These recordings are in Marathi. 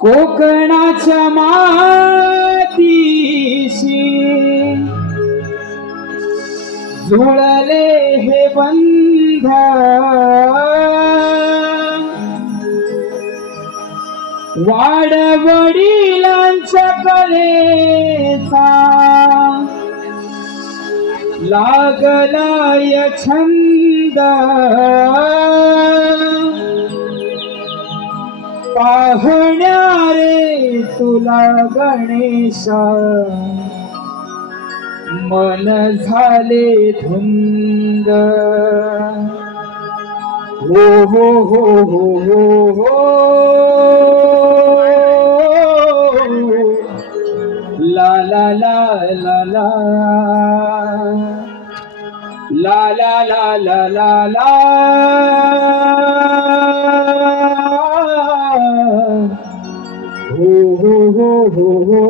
कोकणाच्या मातीशी जुळले हे बंध, वाडवडिलांच्या कलेचा लागलाय छंद, पाहण्यारे तुला गणेश मन झाले धुंद। हो हो हो हो हो हो ला ला ला ला ला ला ला ला ला ला ला हो हो हो हो हो।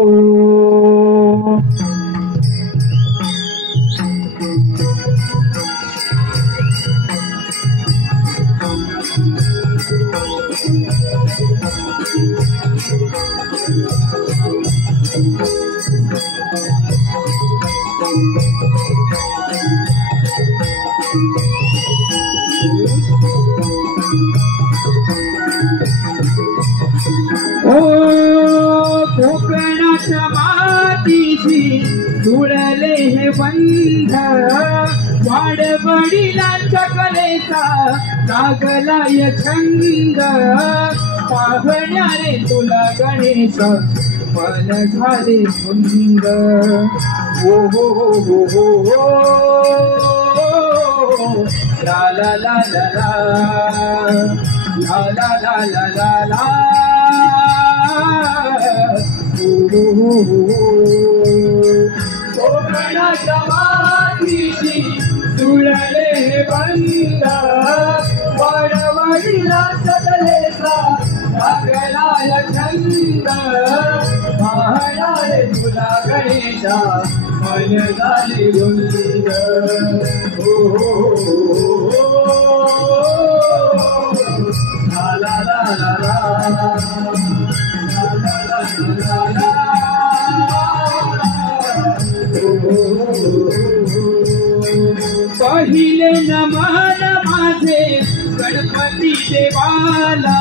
कोकणाच्या मातीशी जुळले हे बंध, वाडवडिलांच्या कलेचा लागलाय छंद, पाहण्यारे तुला गणेश मन झाले धुंद। हो हो हो हो हो हो ला ला ला ला ला ला ला ला ला ला ला कोकणाच्या मातीशी जुळले हे बंध, वाडवडिलांच्या कलेचा लागलाय छंद, पाहणारे तुला गणेश मन झाले धुंद। हो हो हो ला ला ला ला ला ला ला ला ला। पहिले नमन माझे गणपती देवाला,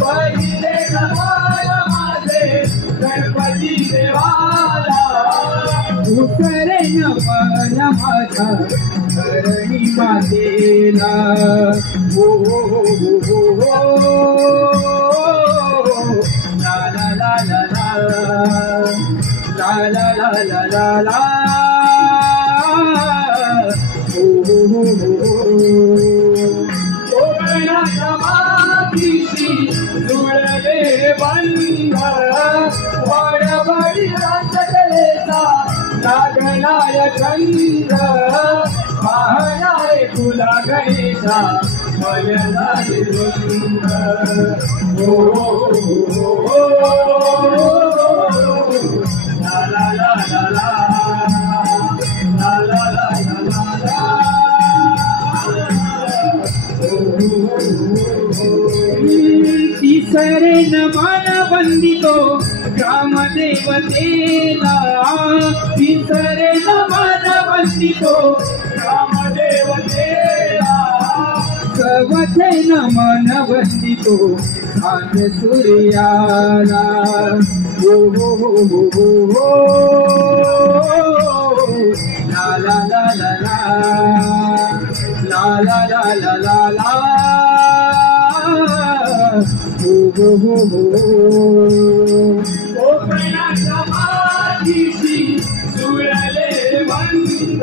पहिले नमन माझे गणपती देवाला, दुसरे नमन माझ्या धरणी मातेला। हो हो हो हो हो ला ला ला ला ला ला ला ला ला ला ला हो हो हो हो। कोकणाच्या मातीशी जुळले बंध, वाडवडिलांच्या कलेचा लागलाय छंद, पाहणारे तुला गणेश मन झाले धुंद। हो हो हो हो ला ला ला ला ला ला ला ला ला ला। तिसरे नमन वंदितो ग्रामदेवतेला, तिसरे नमन वंदितो ग्रामदेवतेला, चौथे नमन वंदितो भाग्य सूर्याला। हो हो हो हो हो हो ला ला ला ला ला ला ला ला ला ला ला हो हो हो हो कोकणाच्या मातीशी जुळले बंध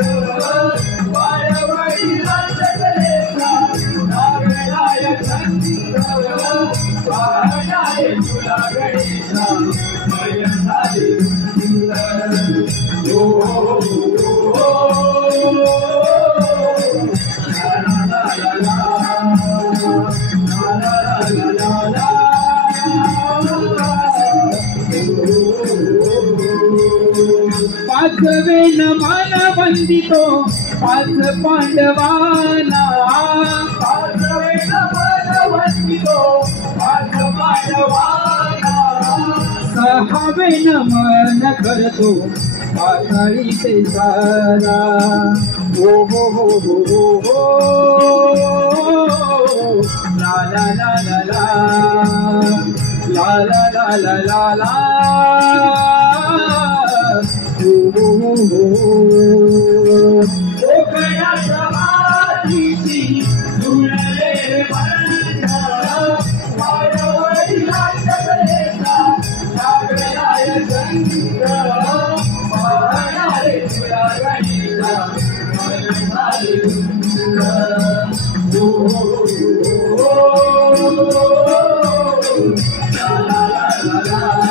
वाळवळीला जगलेचा लागलाय छंद पाहणारे तुला गणेशा मय झाले हो हो हो पाचवे नमान वंदितो पाच पांडवाना पाचवे नमन वंदितो पाच पांडवाना सहावे नमन करतो पाताळी ते सारा हो हो हो हो हो हो ला ला ला ला ला ला ला ला ला ला ला कोकणाच्या मातीशी जुळले बंध वाळवळीला जगलेचा लागलाय छंद पाहणारे तुला गणेशा मय झाले हो हो हो ला ला ला ला ला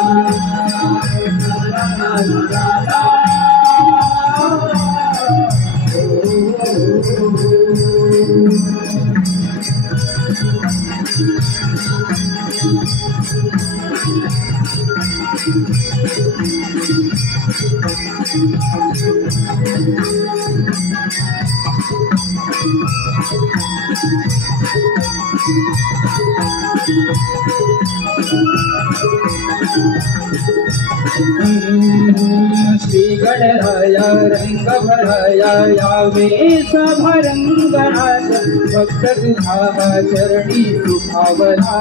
श्री गणराया रंग भराया यावे सभारंगणात भक्त तुझा चरणी सुखावला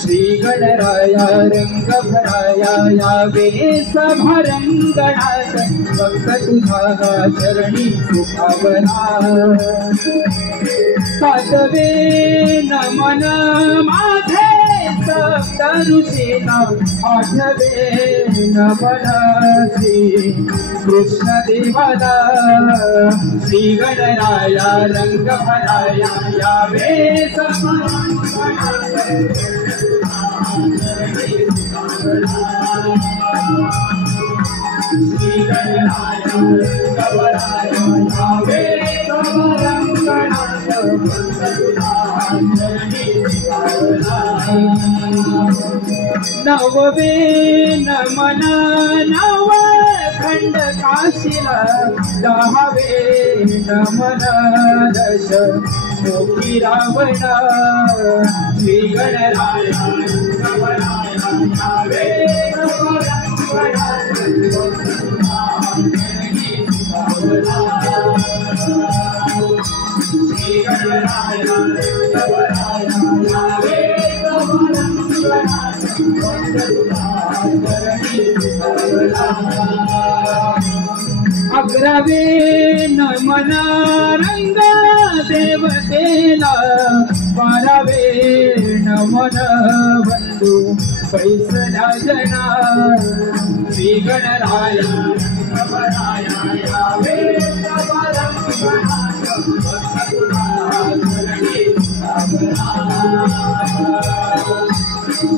श्री गणराया रंग भराया यावे सभारंगणात भक्त तुझा चरणी सुखावला सातवे नमन माझे सप्तऋषीना आठवे नमन श्री कृष्ण देवाला श्री गणराया रंग भराया यावे श्री गणराया रंग भराया यावे नववे नमन नव खंड काशीला दहावे नमन दश मोठी रावण श्री गणराया रंग भराया यावे श्री गणराया रंग भराया यावे अकरावे नमन रंग देवतेला बारावे नमन बंधू पैसला जना श्री गणराया रंग भराया यावे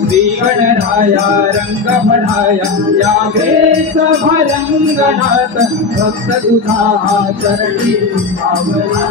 श्री गणराया रंग भराया यावे सभारंगणात भक्त तुझा चरणी सुखावला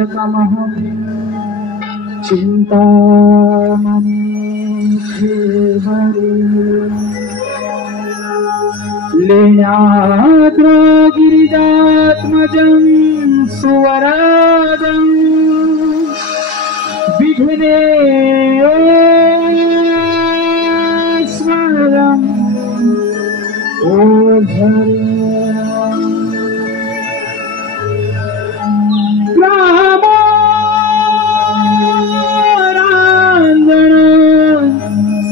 तारकमहं चिन्तामणि खेवरे लेण्याद्रगिरिजात्मजं सुवरादं विघ्नेश्वरम् ओझरे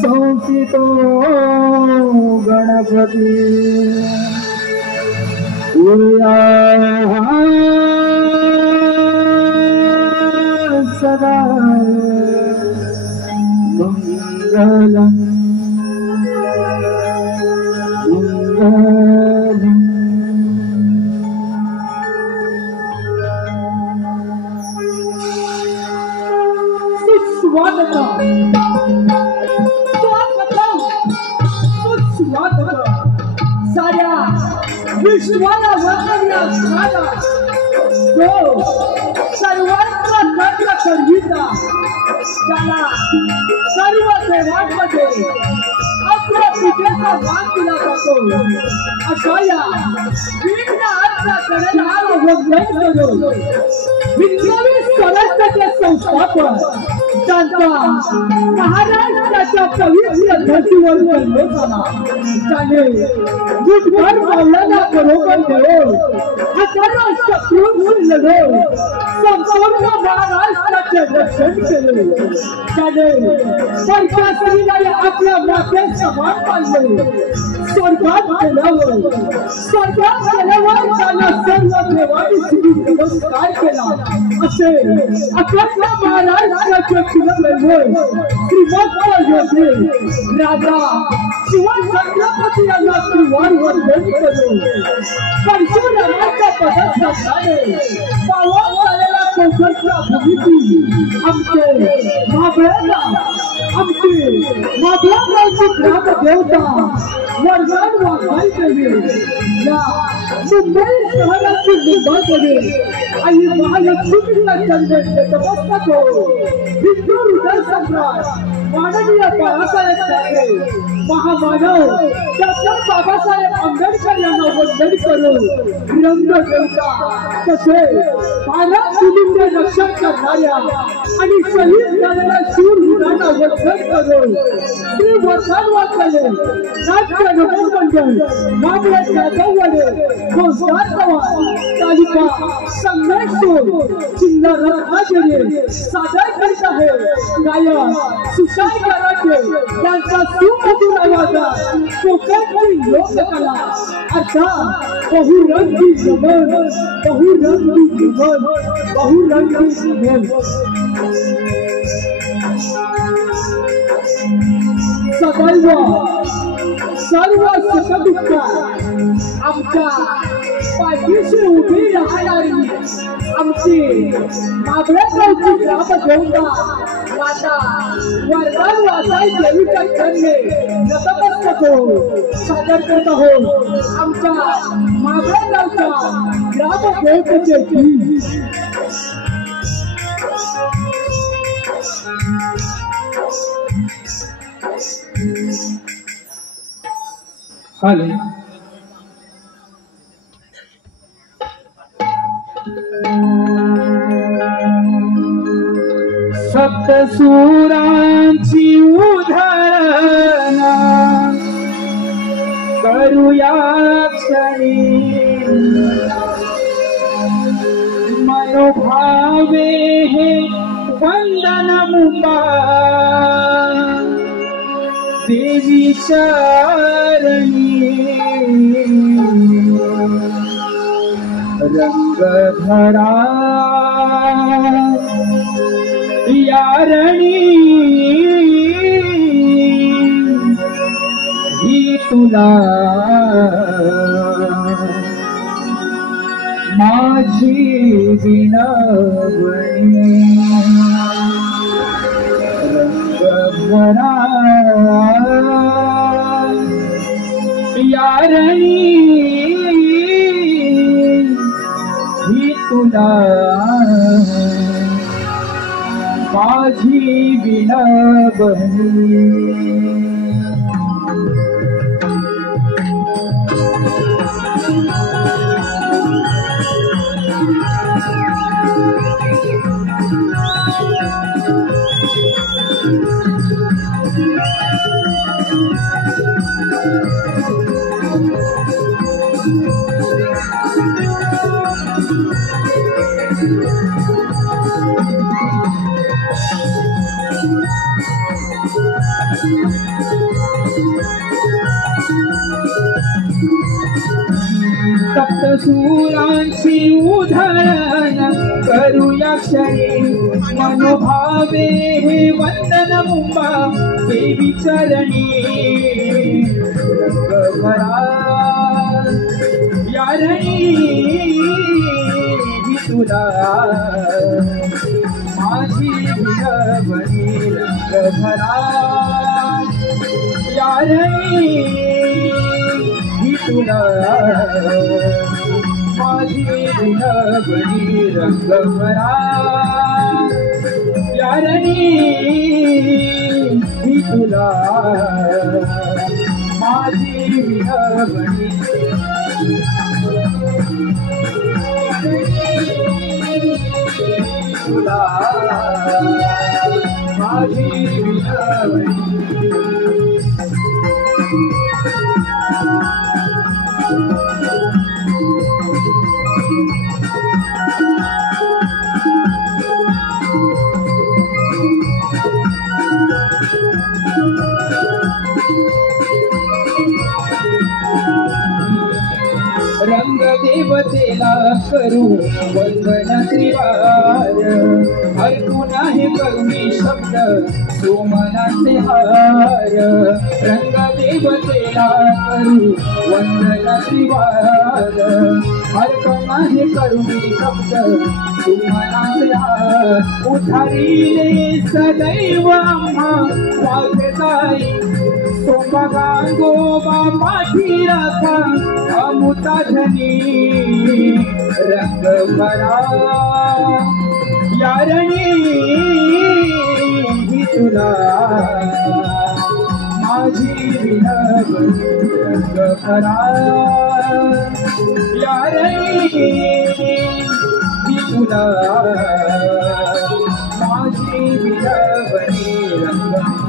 संसितो गणपति सदा मंगलम् साऱ्या विश्वाला वंदनीय तो सर्वांचा नटला करविता त्याला सर्व देवांमध्ये आपल्या पूजेचा मान दिला जातो अशा या विघ्न आजच्या गणनाला वंदन करून विद्यावी स्वराज्याचे संस्थापक त्यांचा महाराष्ट्राच्या पवित्र धर्तीवर जन्म झाला त्याने बुधवार मावळ्याला बरोबर घेऊन हजारो शत्रूंशी लढून संपूर्ण महाराष्ट्राचे रक्षण केले त्याने सरकारला आपल्या मातेत समान मानले स्वर्गात गेल्यावर त्याला सर्व देवांनी नमस्कार केला असे अखंड महाराष्ट्राचे श्रीमंत योगी राजा शिवछत्रपती यांना श्रीवार वंदन करून परशुरामाच्या पदस्थानाने पावन झालेला कोकणच्या भूमीतील आमची महाबळेगावची ग्रामदेवता वरदान वाघाई देवी या मुंबई शहराची मुंबईमध्ये आणि महालक्ष्मीला चंद्राचे तपस्या करून हिंदू हृदय सम्राट माननीय बाळासाहेब ठाकरे महामानव डॉक्टर बाबासाहेब आंबेडकर यांना वंदन करून रंगदेवता तसेच भारत भूमीचे रक्षण करणाऱ्या आणि शहीद झालेल्या शूरवीरांना वंदन करून श्री वरदान वाचले नाट्य नभोमंडळ मामले जाधववाडे भोसदार पवार तालुका संघर्षूर जिल्हा रत्नागिरी सादर करीत आहे गायक सुशांत कराटे यांचा सुमधुर आवाजात कोकणची लोककला अर्थात बहुरंगी गमन सदैव सर्व सुखदुःख आमच्या पाठीशी उभी राहणारी आमची महाबळेगावची ग्रामदेवता माता वरदान वाघाई देवीच्या चरणी नतमस्तक होऊन सादर करत आहोत आमच्या महाबळेगावच्या ग्रामदेवतेचे गीत. हाले सप्तसुरांची उधळणा करूया क्षणी मनोभावे हे वंदन मुंबा देवी चरणी रंग धरा यारणी ही तुला माझी विनवणी रंग भरा यारणी ही तुला माझी विनवणी सप्तसुरांची उधळण करूया क्षणी मनोभावे हे वंदन मुंबा देवी चरणी रंगभरा यारणी ही तुला माझी विनवणी रंगभरा यारणी ही तुला माझी विनवणी रंगभरा यारणी ही तुला माझी विनवणी तुला माझी विनवणी रंग देवतेला करू वंदन श्रीवार ऐकून आहे करुणी शब्द सोमनाचे हार रंग देवतेला करू वंदन श्रीवार ऐकून आहे करुणी शब्द सोमनाचे हार उठारीले सदैव आम्हा वागताई सोमा गांगोबा पाठी राखा अमुता धनी रंगभरा यारणी ही तुला माझी विनवणी रंगभरा यारणी ही तुला माझी विनवणी रंगभरा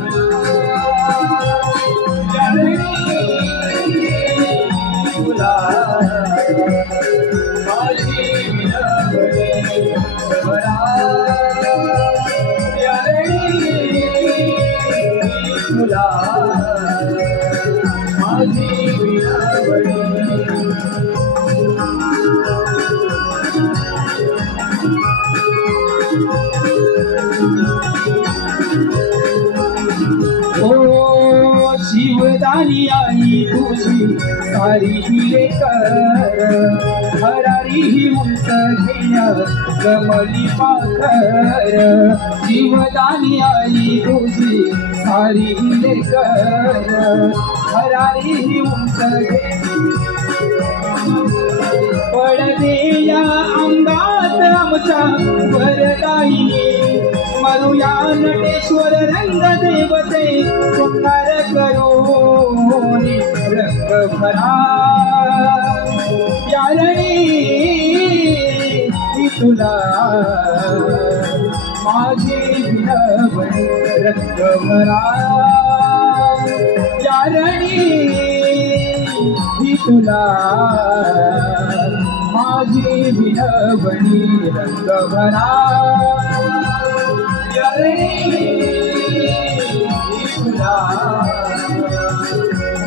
तुला माझी विनवणी रंगभरा यारणी तुला माझी विनवणी जीवदानी आई तुझी सारी हिले कर हरारी ही उंच घेण्या जमली पाखर जीवदानी आई तुझी सारी हिले कर हरारी ही उंच पडदेया अंगात आमच्या वरदायिनी मरुया नटेश्वर रंग देवते सुंदर करून रंगभरा यारणी ही तुला माझी विनवणी रंगभरा यारणी ही तुला माझी विनवणी रंगभरा यारणी तुला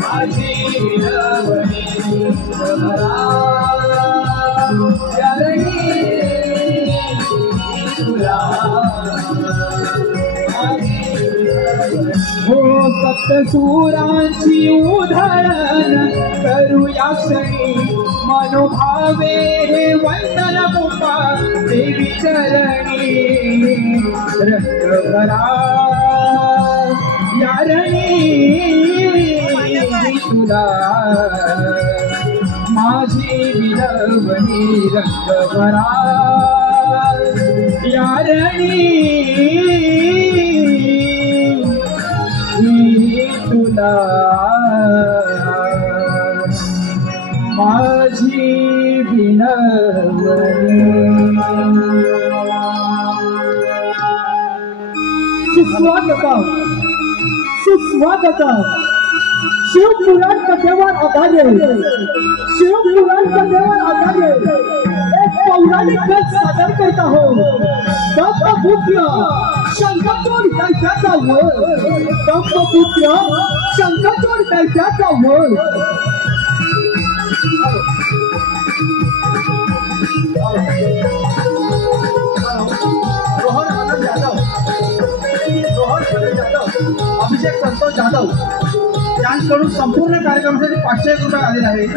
माझी विनवणी रंगभरा यारणी तुला हो सप्तसुरांची उधळण करूया क्षणी मनोभावे हे वंदन मुंबा देवी चरणी रंगभरा यारणी तुला माझी विनवणी रंगभरा यारणी सुस्वागतम सुस्वागतम शिवपुराण कथेवर आधारित शिवपुराण कथेवर आधारित एक पौराणिक गीत सादर करत आहोत। दत्तपुत्र शंकरचोर दैत्याचा वध दत्तपुत्र शंकरचोर दैत्याचा वध। अभिषेक संतोष जाधव यांकडून संपूर्ण कार्यक्रमासाठी 500 रुपये आलेले आहेत।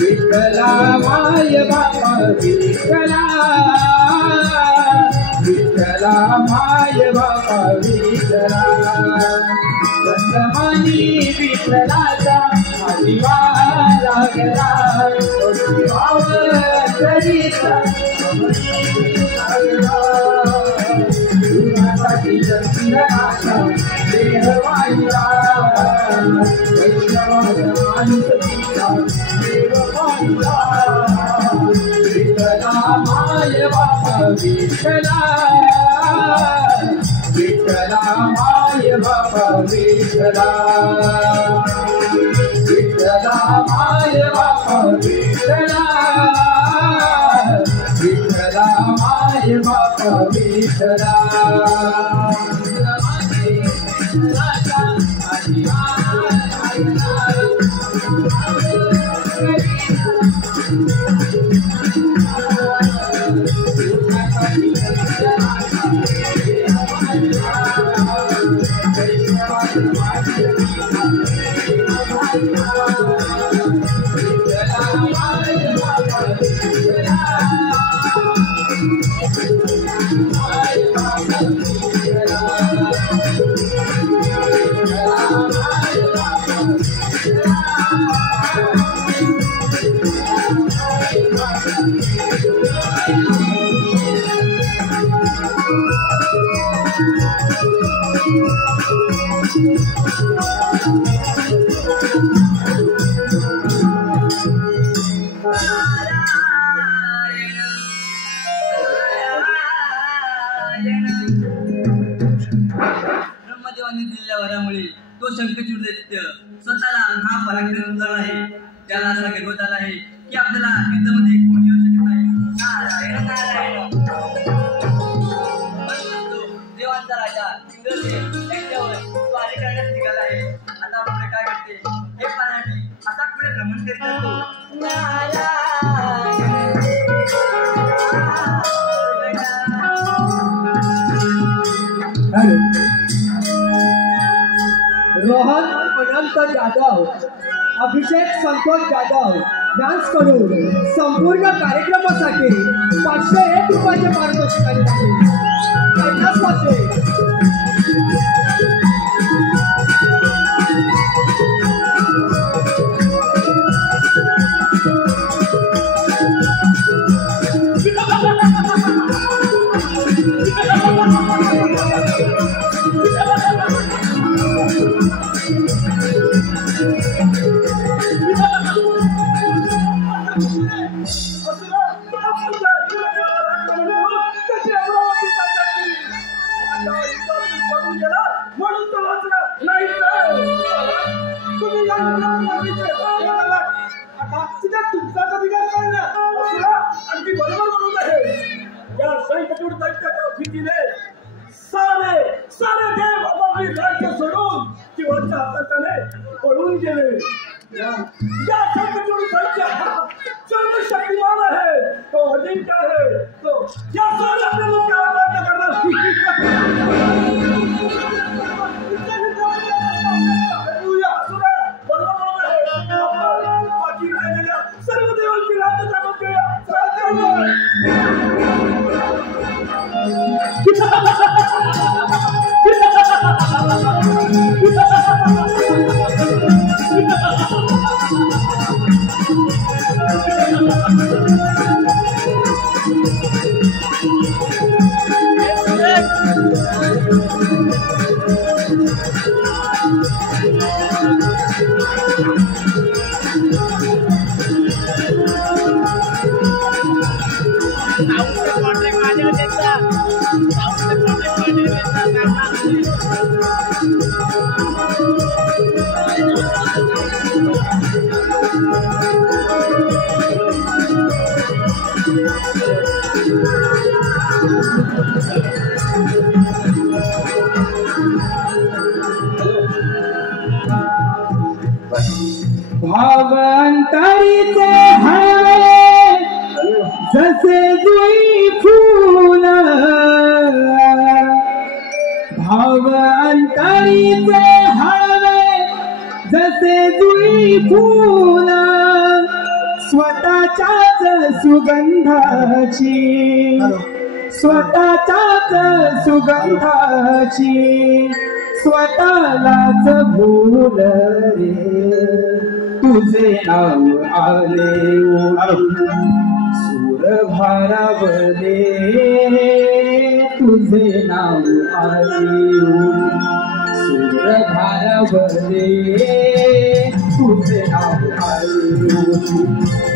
विठ्ठला माय बापा विठ्ठला विठ्ठला माय बापा विठ्ठला आगमनी विठ्ठलाचा आदिवा लागला भावंतरीचा तुझ्यासाठी चंद्राचा देह वाहिला वैष्णवांचा देव वाहिला विठ्ठला माय बाबा विठ्ठला विठ्ठला माय बाबा विठ्ठला विठ्ठला माय बाबा विठ्ठला विठ्ठला माय बाबा विठ्ठला ब्रह्मदेवाने दिलेल्या वरामुळे तो शंखचूड दैत्य स्वतःला हा पराक्रम उतरला आहे. त्याला असा गर्व झाला आहे की आपल्याला युद्धामध्ये कोणी येऊ शकत नाही. नारायण नारायण देवांचा राजा इंद्रदेव त्यांच्यावर स्वारी करण्यास निघाला आहे. आता पुढे काय घडते हे पाहण्यासाठी असा पुढे भ्रमण करीत असतो. रोहन अनंत जाधव अभिषेक संतोष जाधव डान्स करून संपूर्ण कार्यक्रमासाठी 501 रुपयाचे पारितोषिक आले आहे. 50 पैसे सारे देव आपापली राज्य सोडून जीवाच्या हाताने पळून गेले. या शंखचूड दैत्य सर्वशक्तिमान आहे, तो अजिंक्य आहे, तो या साऱ्या प्रमुखावर राज्य करणार. बाकी राहिलेल्या सर्व देवांची राज्य ताब्यात घेऊया. भावांतरीचे हळवे जसे जुई फूल, भावांतरीचे हळवे जसे जुई फूल, स्वतःच्याच सुगंधाची स्वतःच्याच सुगंधाची स्वतःलाच भूल रे तुझे नाव आले सूर भारावले तुझे नाव आले सूर भारावले तुझे नाव आले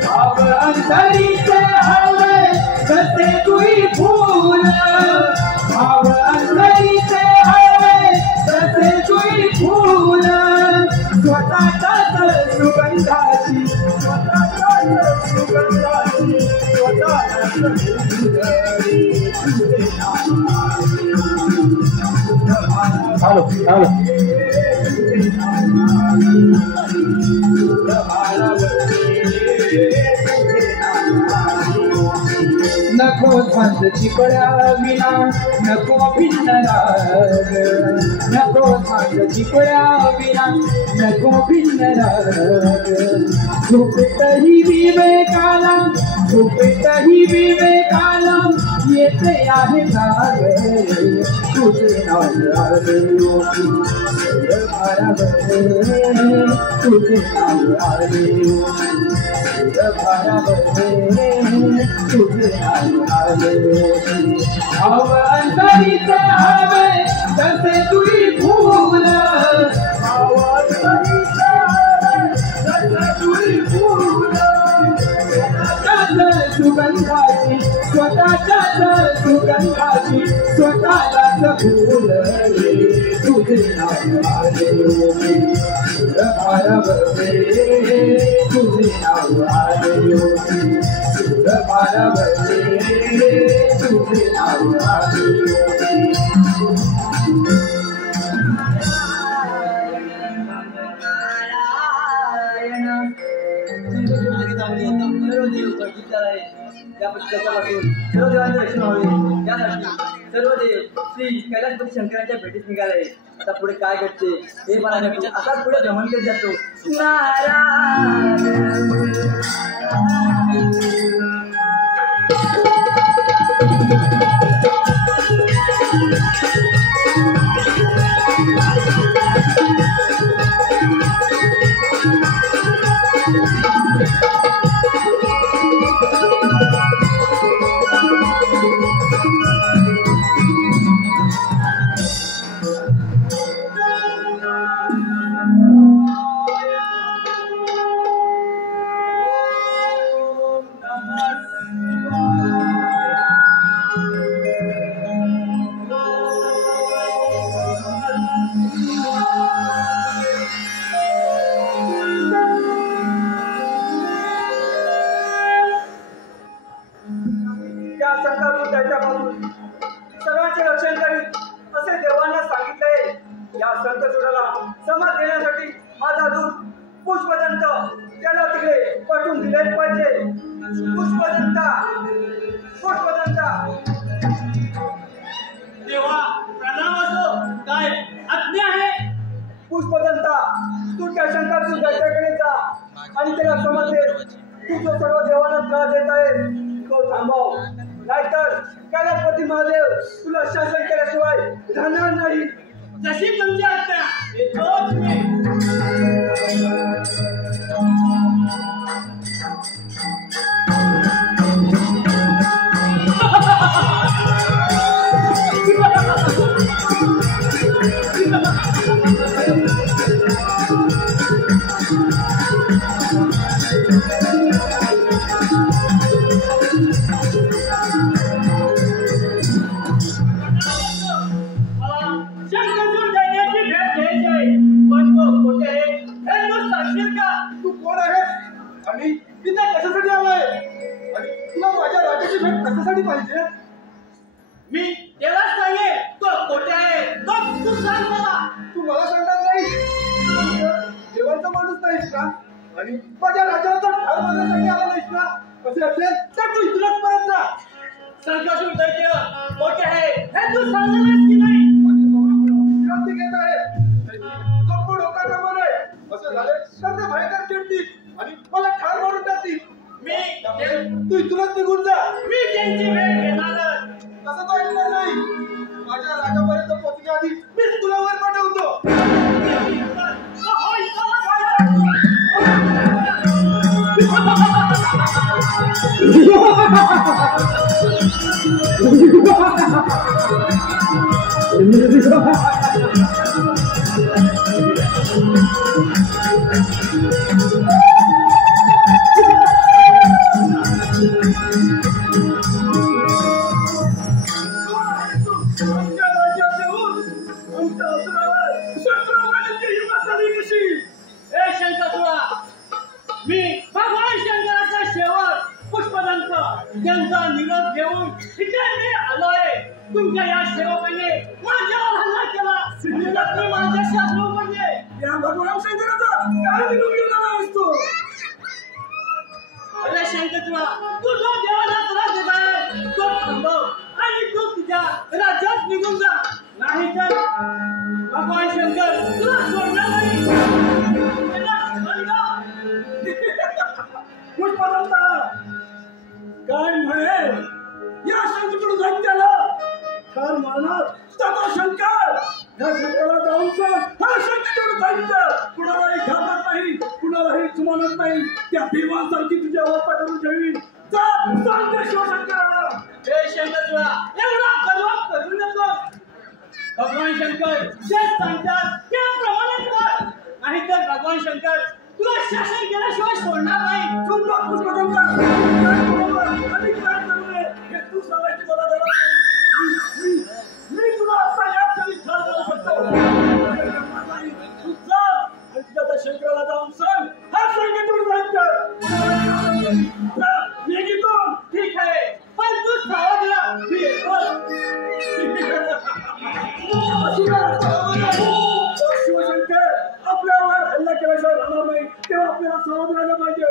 भाव अंतरीचे हवे कसे तुई फूल भाव अंतरीचे हवे कसे तुई फूल स्वतःच्याच सुगंधाची स्वतःच्याच सुगंधाची स्वतःच्याच नको झंझ चिपळ्या विना नको भिन्न राग नको झंझ चिपळ्या विना नको भिन्न राग झोपेतही विवेकाला झोपेतही विवेकाला येते आहे जाग तुझे नाव आले तुझे नाव आले तुझे नाव आले भाव अंतरीचे हवे तसे तुई फूल भाव अंतरीचे हवे तसे तुई फूल स्वतःच्याच सुगंधाची स्वतःच्याच सुगंधाची स्वतःलाच फूल रे तुझे नाव आले भारावले तुझे नाव आले भारावले तुझे नाव आले सर्व देवांचे रक्षण व्हावे यासाठी सर्व देव श्री कैलासपती शंकरांच्या भेटीस निघाले. आता पुढे काय घडते हे मला नक्की आता पुढे भ्रमण करत जातो. सर्वांचे रक्षण करीत असे देवांना सांगितले. या संत चुडाला समाज देण्यासाठी माझा दूत पुष्पदंत त्याला तिकडे पाठवून दिले पाहिजे. पुष्पदंता पुष्पदंता देवा प्रणाम असो. काय आज्ञा आहे? पुष्पदंता तू त्या शंकराच्या दैत्याकडे जा आणि त्याला समजले तू जो सर्व देवांना त्रास देत आहे तो थांबव. नाहीतर कैलासपती महादेव तुला शासन केल्याशिवाय राहणार नाही. जशी तुमची आज्ञा येतोच मी. कशासाठी पाहिजे? मी देवाच सांगेन तो कोठे आहे तो तू सांग मला. तू मला सांगणार नाही? देवांचा माणूस नाहीस का? आणि माझ्या राजाला तर ठार मारण्यासाठी आला नाहीस का? असे असेल तर तू इथूनच परत जा. संकटातून दैत्य कोठे आहे हे तू सांगणारच की नाही? विनंती घेत आहे गप्पू डोका कामा नये. असं झाले तर ते भयंकर चिडतील आणि मला ठार मारून टाकतील. तू इथूनच निघून जा. मी त्यांची भेट घेणार. तसं तो ऐकणार नाही. माझ्या राजापर्यंत पोहोचण्याआधी मीच तुला वर पाठवतो. त्यांचा निरोप घेऊन इथे मी आलोय. तुमच्या या सेवकाने माझ्यावर हल्ला केला. तुम्ही माझ्याशी असलो म्हणजे या भगवान शंकराचा काय निरोप घेऊन आला असतो? अरे शंकरचूडा, तू जो देवाला त्रास देत आहे तो थांबव आणि तू तुझ्या राज्यात निघून जा. नाही तर भगवान शंकर तुला सोडणार नाही. पुष्पदंता काय म्हणे? या शंकराकडून धक्क्याला ठार मारणार तथा शंकर. या शंकराला जाऊन सांग, हा शंकराकडून धक्का कुणालाही घाबरत नाही, कुणालाही जुमानत नाही. त्या भीमासारखी तुझी अवस्था करून ठेवी. जा सांग त्या शिवशंकराला. हे शंकरचूडा, एवढा गर्व करू नको. भगवान शंकर जे सांगतात त्याप्रमाणे कर. नाहीतर भगवान शंकर तुला शासन केल्याशिवाय सोडणार नाही. चुप बस पुष्पदंता. काय बरोबर आणि काय करू नये हे तू सांगायची मला गरज नाही. मी तुला आता या क्षणी ठार करू शकतो. तू जा आणि तुझ्या त्या शंकराला जाऊन सांग, हा शंकराकडून धक्का. जा, निघितून. ठीक आहे, पण तू सावध राहा. मी येतो. शिवशंकर आपल्यावर हल्ला केल्याशिवाय राहणार नाही, तेव्हा आपल्याला सावध राहायला पाहिजे.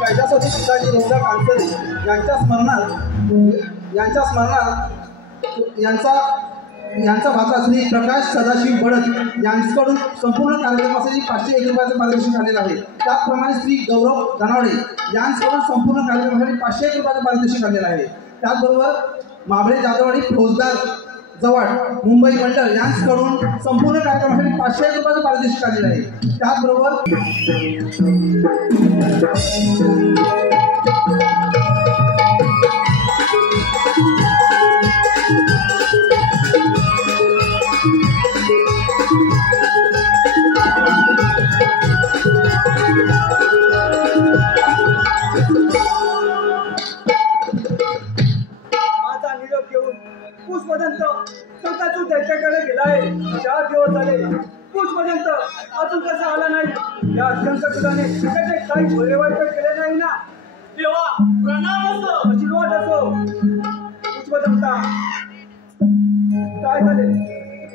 कायद्यासाठी पिताजी रोजा कांचरे यांचा भाचा श्री प्रकाश सदाशिव बडक यांच्याकडून संपूर्ण कार्यक्रमासाठी 501 रुपयाचं पारितोषिक आलेलं आहे. त्याचप्रमाणे श्री गौरव धनावडे यांच्याकडून संपूर्ण कार्यक्रमासाठी 501 रुपयाचं पारितोषिक आलेलं आहे. त्याचबरोबर माबळे जाधववाडी फौजदार जवळ मुंबई मंडळ यांच्याकडून संपूर्ण कार्यक्रमासाठी 501 रुपयाचं पारितोषिक आलेलं आहे. त्याचबरोबर माझा निरोप घेऊन पुष्पदंत संताचू त्याच्याकडे गेलाय. 4 दिवस झाले पुष्पदंत अजून कसं आला नाही. या शंकरचूडाने त्याचे काही भले वाईट केले नाही ना. देवा प्रणाम असो. आशीर्वाद असो. पुष्पदंता काय झाले?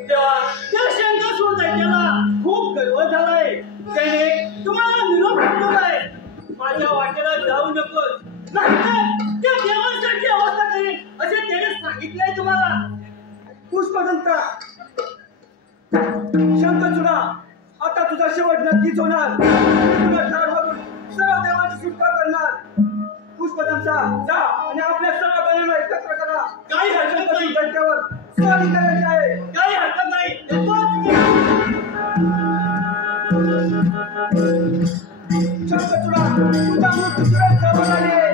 देवा त्या शंकरचूड दैत्याला खूप गर्व झालाय. त्याने तुम्हाला निरोप पाठवलाय. माझ्या वाटेला जाऊ नकोस, नाहीतर त्या देवांसारखी अवस्था करेल असे त्याने सांगितलंय तुम्हाला. पुष्पदंता शंकरचूडा आता तुझा शेवट नक्कीच होणार. तुला ठार मारून सर्व देवाची सुटका करणार. पुष्पदंता जा आणि आपल्या सर्व गणांना एकत्र करा. काही हरकत नाही. त्यांच्यावर स्वारी करायची आहे. काही हरकत नाही. येतोच मी. शंकरचूडा तुझा मृत्यू तुरंत जवळ आहे.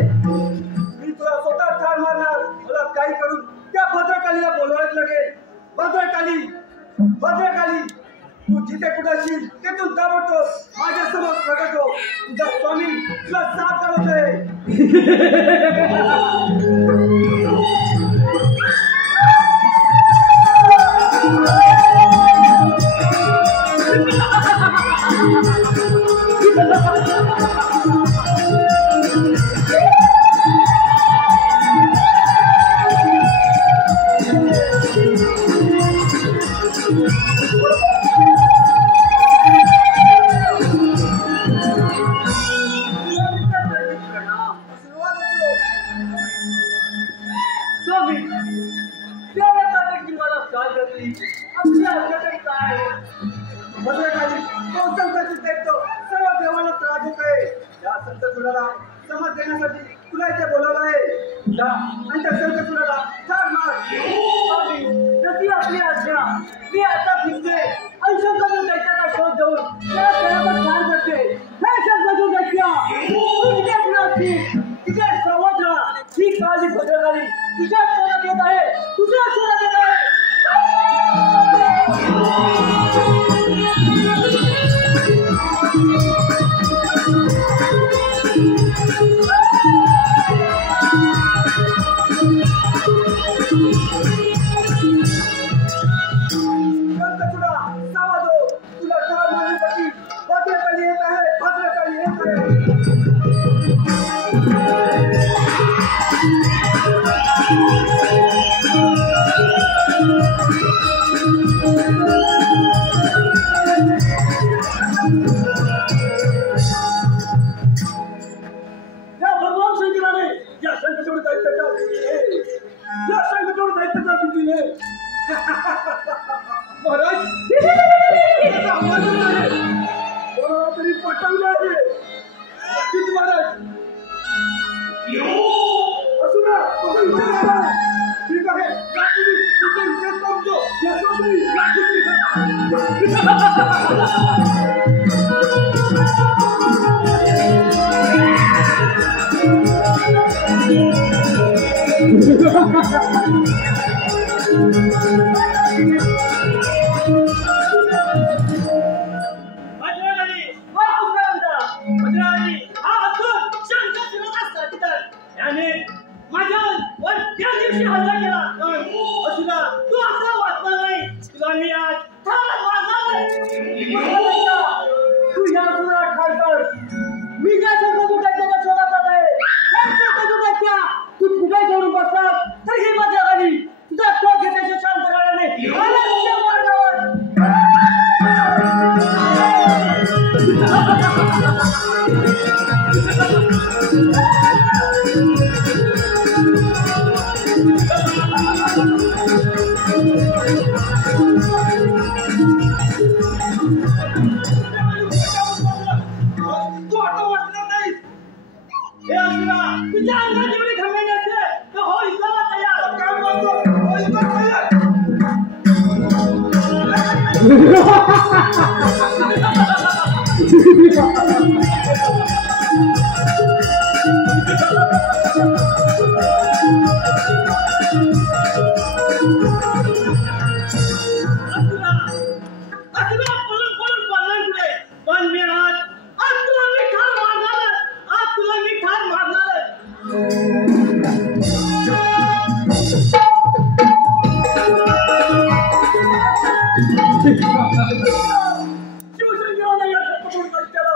मी तुला स्वतः ठार मारणार. मला काही करून त्या भद्रकालीला बोलवायला लागेल. भद्रकाली तू जिथे कुठे असशील ते तू दाबडतोस माझ्या समोर प्रगट हो. तुझा स्वामी तुला साथ करत आहे. भद्रकाली तो संकट देतो. सर्व देवाला त्रास देतोय. या संकटुराला त्रास देण्यासाठी तुला इथे बोलावलं आहे. जा आणि त्या शंखचूडाला ठार मार. स्वामी, जशी आपली आज्ञा. मी आता फिरते आणि शंखचूड दैत्याचा शोध घेऊन त्याला क्षणाभर ठार करते. हे शंखचूड दैत्या, तू इथेच नसशील. तिथे समुद्र ही काळी भद्रकाली तुझ्या शोधात येत आहे, तुझ्या शोधात येत आहे. शंखचूडा सावध हो. तुला ठार मारण्यासाठी भद्रकाली येत आहे, भद्रकाली येत आहे. या भगवान शंकराने या शंखचूड दैत्याच्या भीतीने, या शंखचूड दैत्याच्या भीतीने महाराज याचा आवाज येत आहे. कोणाला तरी पटवलं आहे. नक्कीच महाराज. असू ना, तो इथे राहा. ठीक आहे, या तुम्ही इथे विशेष करतो. येतो तुम्ही, या भद्रकाली, वा पुष्कळवंता. भद्रकाली, हा असुर शंखचूडाचा साथीदार. याने माझ्यावर त्या दिवशी हल्ला केला. पण असुरा, तू आता वाचला नाही. तुला मी आज ठार मारणार आहे. भद्रकालीचा, तू या असुराला ठार कर. मी काय शंखचूड दैत्याच्या शोधात जात आहे. हे शंखचूड दैत्या, तू कुठे जाऊन बसलास तर ही भद्रकाली तुझा शोध घेण्याचे शांत राहणार नाही. आला तुझ्या मार्गावर. तू आता वाचणार नाहीस. हे असुरा, तुझ्या अंगात जेवढी घमेंड असते तर हो इस्लामात तयार. काय बोलतो? हो, इथं पाहिलं. असुरा पळून पळून पडला पुढे. पण मी आज तुला मी ठार मारणार आहे. आज तुला मी ठार मारणार आहे. शिवशंकराने या शंखचूड दैत्याला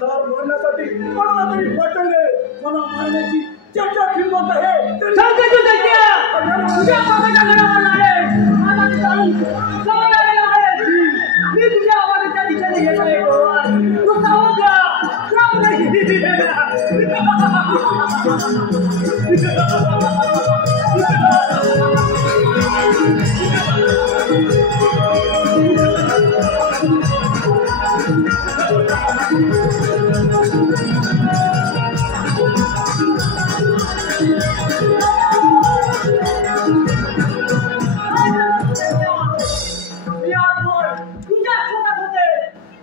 ठार मारण्यासाठी कोणाला तरी पाठवले. मला मारण्याची चर्चा किंमत आहे. शंखचूड दैत्या, तुझ्या बाबाच्या घरावर आहे. मला ते जाऊन जवळ आलेला आहे. मी तुझ्या आवाजाच्या दिशेने येत आहे. भगवान, तू सावध राहा. सावध राहा. मी आजवर तुझ्या शोधात होते.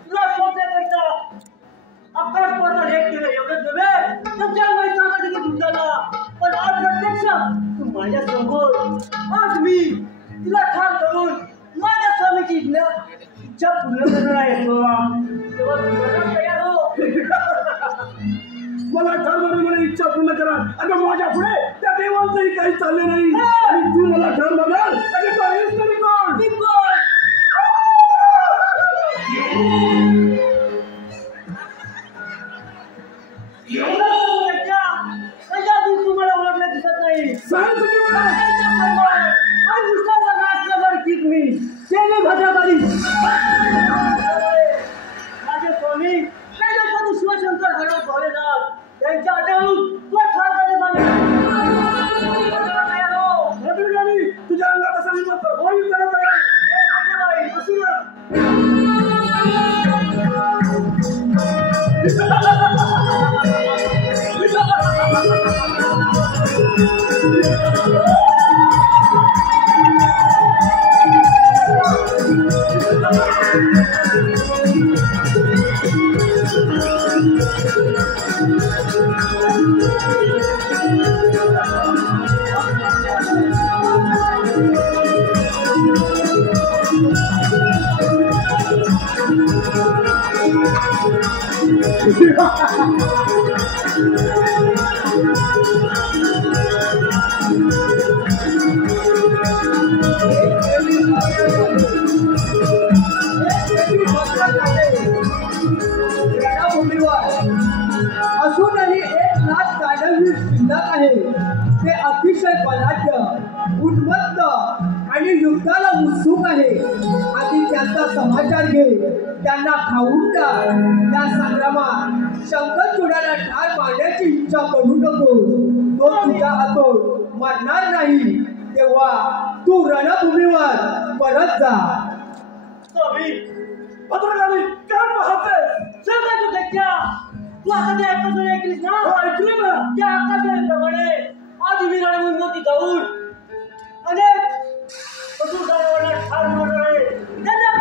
तुला शोधण्याकरिता अभ्यासक्रमाचा लेख केलं. एवढंच नव्हे तर जन्मही सांगत की तुझ्याला. पण आज प्रत्यक्ष तू माझ्या समोर. आज मी तुला ठार करून माझ्या स्वामीची इच्छा पूर्ण करणार आहे. तेव्हा तुला तयार हो. मला ठार मारून मला इच्छा पूर्ण करा. अगं माझ्या पुढे त्या देवांचंही काही चालले नाही. आणि तू मला ठार मारणार. अगं तो आहेस तरी कोण? मी कोण? तुम्हाला ओळखलं दिसत नाही. सांग तुझी मला. आणि दुसऱ्याचा नाश नगर ठीक मी ते मी भद्रकाली. माझे स्वामी त्याच्यासाठी शिवशंकर हरव भोलेनाथ त्यांच्या अटळून तुला ठार करण्यात आले. भद्रकाली, तुझ्या अंगात असा निमंत्र होईल करत आहे. हे माझे बाई, असुरा. अजूनही एक लाख गाडवी शिल्लक आहे. ते अतिशय बलाढ्य, उन्मत्त आणि युद्धाला उत्सुक आहे. आधी त्यांचा समाचार घे, त्यांना खाऊन टाक. त्या संग्रामात शंकरचूडाला ठार मारण्याची इच्छा करू नको. तो तुझ्या हातून मरणार नाही. तेव्हा तू रणभूमीवर परत जा. स्वामी पत्रकारांनी काय पाहते सगळं तू क्या तू आता ते ऐकून ऐकलीस ना? ऐकलं ना? त्या आकाशाप्रमाणे आधी मी रणभूमीवरती जाऊन अनेक पशुधनावर ठार मारणार आहे. त्याच्या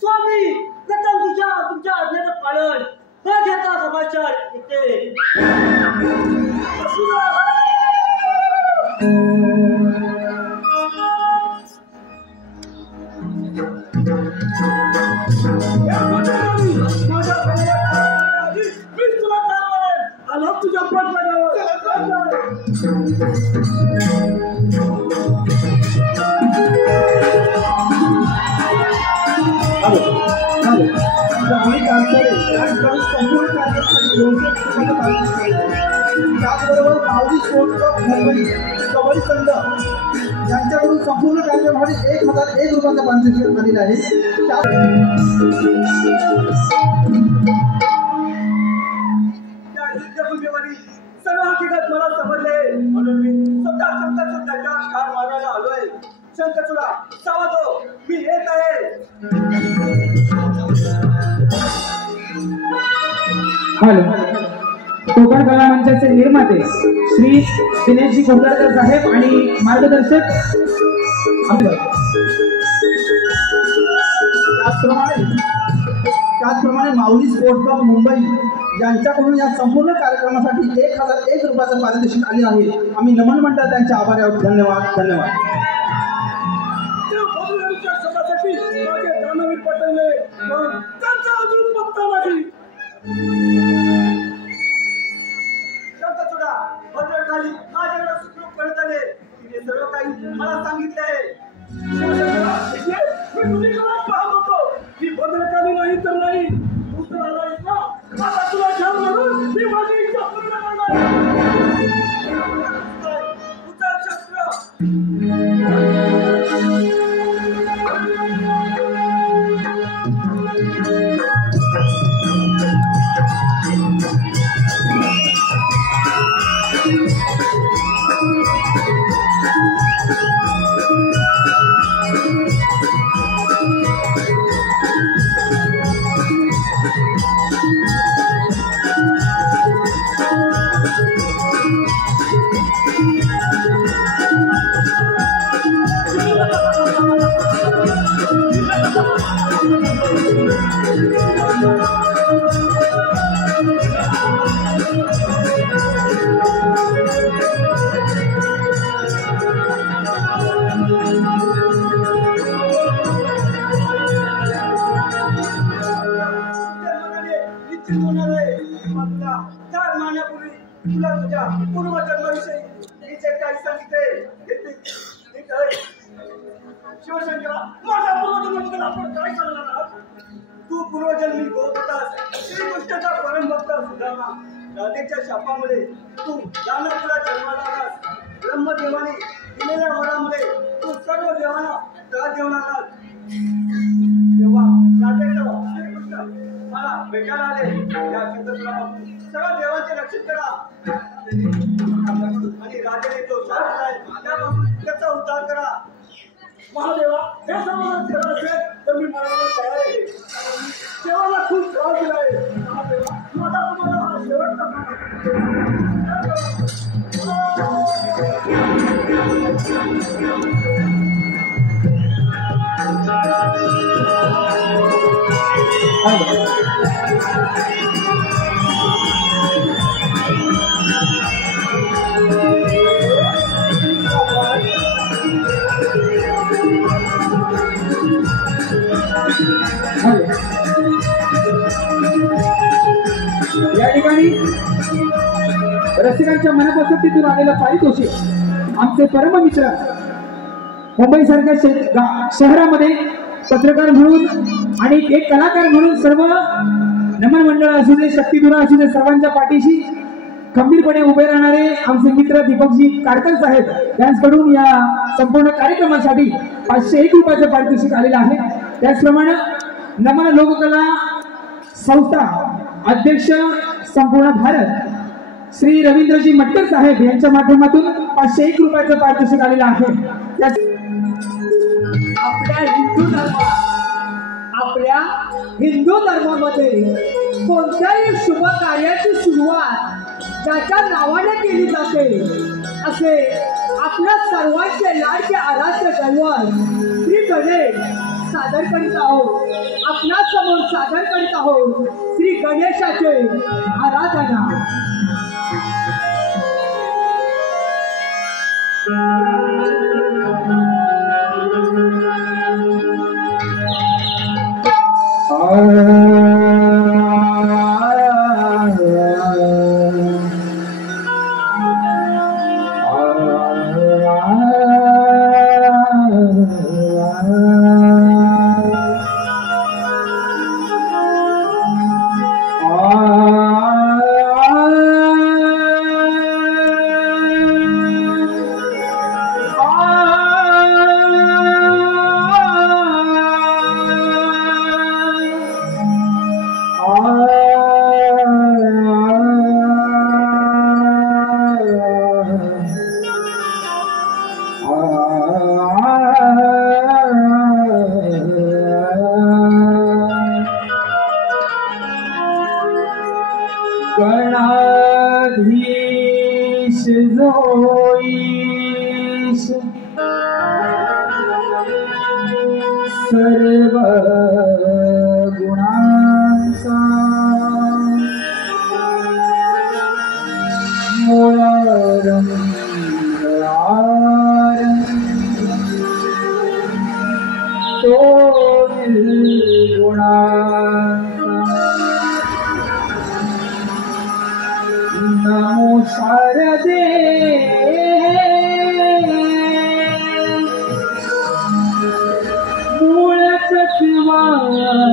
स्वामी प्रथम तुमच्या आज्ञेचं पालन माझ्याचा समाचार इथे तुझ्या पाठलागावर त्याचबरोबर माऊली स्पोर्ट्स क्लब मुंबई कबड्डी संघ यांच्याकडून संपूर्ण कार्यक्रमासाठी 1001 रुपयाचं पारितोषिक आलेलं आहे. त्या युद्धभूमीवरील सर्व हकीकत मला समजले म्हणून मी स्वतः शंकरचूड त्याच्या ठार मारायला आलोय. शंकरचूडा सावधो, मी येत आहे. हॅलो, कोकण कला मंचाचे निर्माते श्री दिनेशजी कोंढाळकर साहेब आणि मार्गदर्शक त्याचप्रमाणे माऊली स्पोर्ट्स क्लब मुंबई यांच्याकडून या संपूर्ण कार्यक्रमासाठी 1001 रुपयाचं पारितोषिक आले आहे. आम्ही नमन मंडळ त्यांचे आभारी आहोत. धन्यवाद. धन्यवाद. माझे दानवीर पटवले पण त्यांचा अजून पत्ता नाही. शंकरचूडा भद्रकाली माझ्याकडे सुखरूप करत आले. तिने सर्व काही मला सांगितले आहे. मी तुझ्याकडे पाहत होतो की भद्रकाली नाही तर नाही तू तर आलायस ना. आता तुला ठार मारून मी माझी इच्छा पूर्ण करणार. उचल शस्त्र. तुला तुझ्या पूर्वजन्माविषयी मी जे काही सांगितले शिवशंकरा, माझ्या पूर्वजन्माबद्दल आपण काय सांगणार आहात? तू पूर्वजन्मी होत होतास श्रीकृष्णाचा परमभक्त सुदामा. राधेच्या शापामुळे तू दानवला जन्माला आलास. ब्रह्मदेवाने दिलेल्या वरामुळे तू सर्व देवांना त्रास देऊन आलास. तेव्हा राधेचं श्रीकृष्ण मला भेटायला आले. या चंद्रपुरापासून सर्व देवांचे रक्षण करा आणि राजाने तो त्यापासून त्याचा उद्धार करा. महादेवा, हे सर्व खरं असेल तर मी मरायला तयार आहे. देवाला खूप त्रास दिलाय. मला तुम्हाला हा शेवटचा या ठिकाणी रसिकांच्या मनापसंतीतून आलेला पारितोषिक आमचे परम मित्र मुंबई सारख्या शहरामध्ये पत्रकार म्हणून आणि एक कलाकार म्हणून सर्व नमन मंडळ असू दे, शक्तिधुरा असू दे, सर्वांच्या पाठीशी खंबीरपणे उभे राहणारे आमचे मित्र दीपकजी कारकर साहेब यांच्याकडून या संपूर्ण कार्यक्रमासाठी 501 रुपयाचं पारितोषिक आलेलं आहे. त्याचप्रमाणे नमन लोककला संस्था अध्यक्ष संपूर्ण भारत श्री रवींद्रजी मटकर साहेब यांच्या माध्यमातून 501 रुपयाचं पारितोषिक आलेलं आहे. आपल्या हिंदू धर्मामध्ये कोणत्याही शुभ कार्याची सुरुवात ज्याच्या नावाने केली जाते असे आपल्या सर्वांचे लाडके आराध्य दैवत श्री गणेश सादर करीत आहोत. आपल्या समोर सादर करीत आहोत श्री गणेशाचे आराधना. गणाधीश जोईश सर्व गुणांचा तो नमो शारदे मूळ तत्वाचा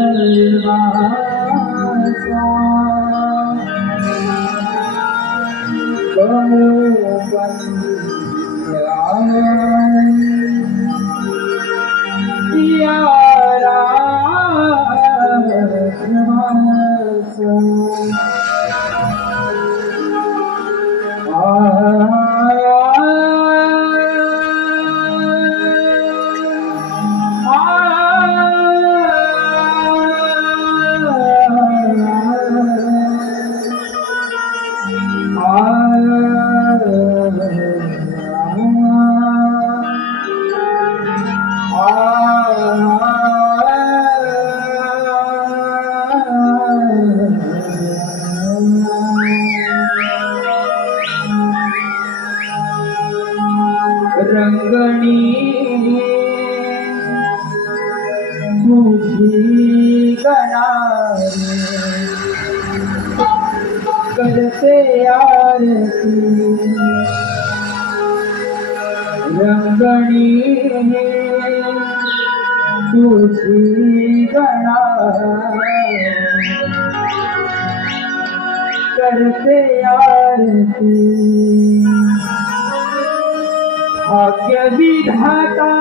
रंगणी तुझी गणारे करते आरती रंगणी तुझी गणारे करते आरती भाग्य विधाता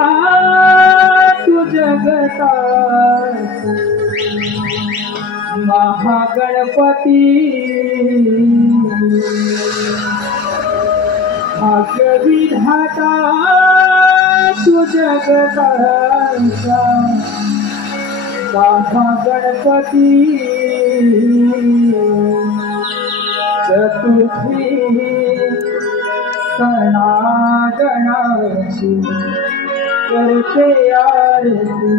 तू जगता महागणपती भाग्य विधाता तू जगता महागणपती चतुर्थी सणागणाची करते आरती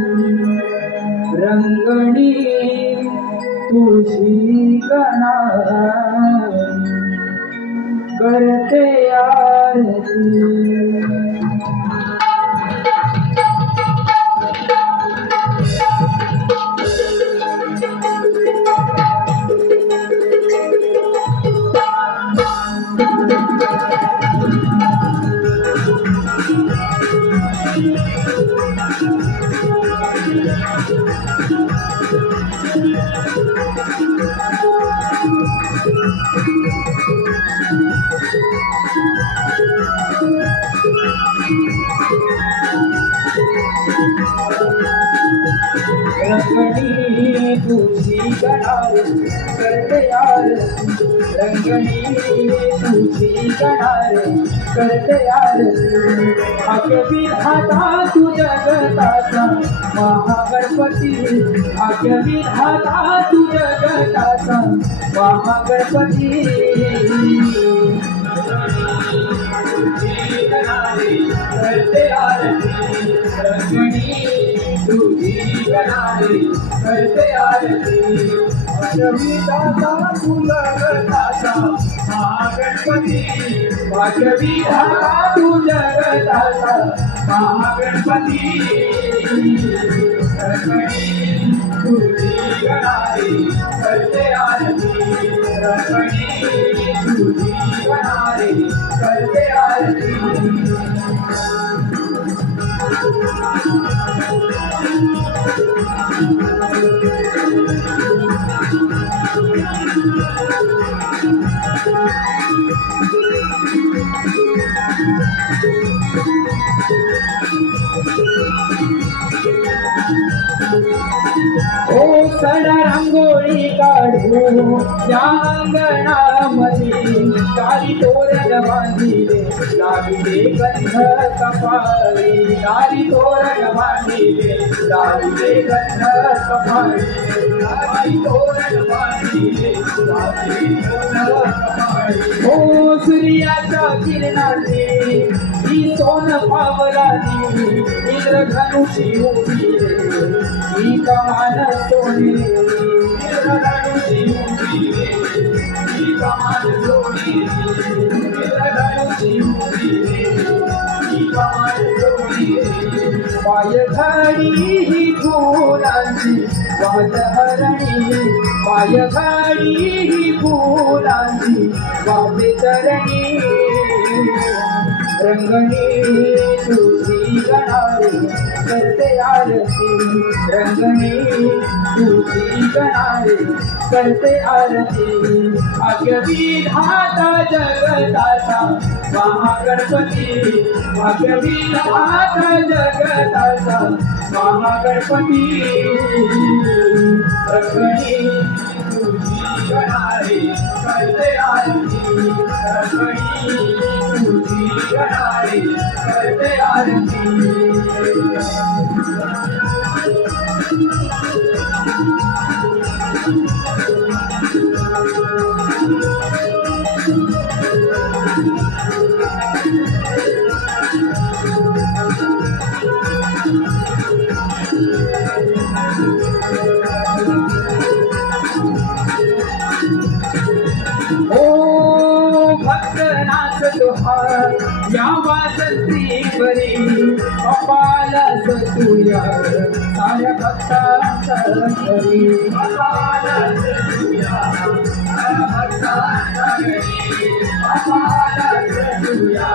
रंगणी तुझी गणारी करते आरती रंगणी तुझी गणारी करते आरती रंगणी तुझी गणारी करते आरती अग्निधाता तू जगताचा महागणपती अग्निधाता तू जगताचा महागणपती करते आरती रंगणी तुझी गणारी करते आरती वाजविदाता तुला जगताचा महागणपती वाजविदाता तू जगताचा महागणपती रंगणी तुझी गणारी करते आरती रंगणी तुझी गणारी करते आरती ओ सडा रांगोळी काढू या अंगणामध्ये दारी तोरण बांधिले लाविले गंध कपाळी दारी तोरण बांधिले लाविले गंध कपाळी दारी तोरण बांधिले लाविले गंध कपाळी ओ सूर्याच्या किरणाने ही सोन पावलानी इंद्रधनुषी उभी ही कमान सोने इंद्रधनुषी उभी ही कमान सोने इंद्रधनुषी उभी ही कमान सोने पाय घडी ही फुलांची वाट हरणी पाय घडी ही फुलांची वाटे चरणी रंगणी तुझी गणारी करते आरती रंगणी तुझी गणारी करते आरती अग्निधाता जगताचा महागणपती अग्निधाता जगताचा महागणपती रंगणी तुझी गणारी करते आरती रंगणी तुझी गणारी करते आरती तुहार या वासंतीवरी कपाल तुया साऱ्या भक्तांचा घरी कपाल तुया साऱ्या भक्तांचा घरी कपाल तुया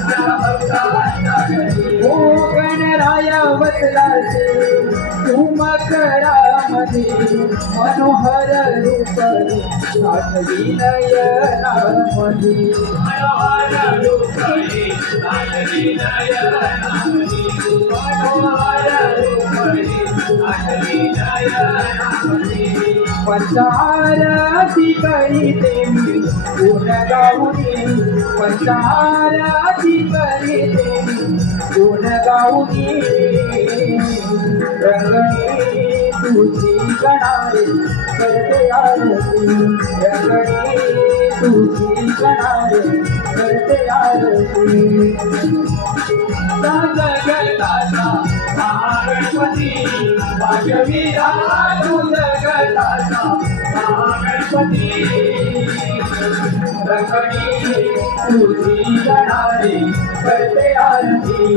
साऱ्या भक्तांचा घरी ओ गणराया वसलाचे तू मकरामध्ये मनोहर रूप साठवी नयनामध्ये पंचारती करीते मी गुण गाऊनी पंचारती करीते मी गुण गाऊनी रंगणी तुझी गणारे करते आरती रंगणी तुझी गणारे करते आरती जगताचा महागणपती भाग्यवीरा तू जगताचा महागणपती रंगणी तुझी गणारे करते आरती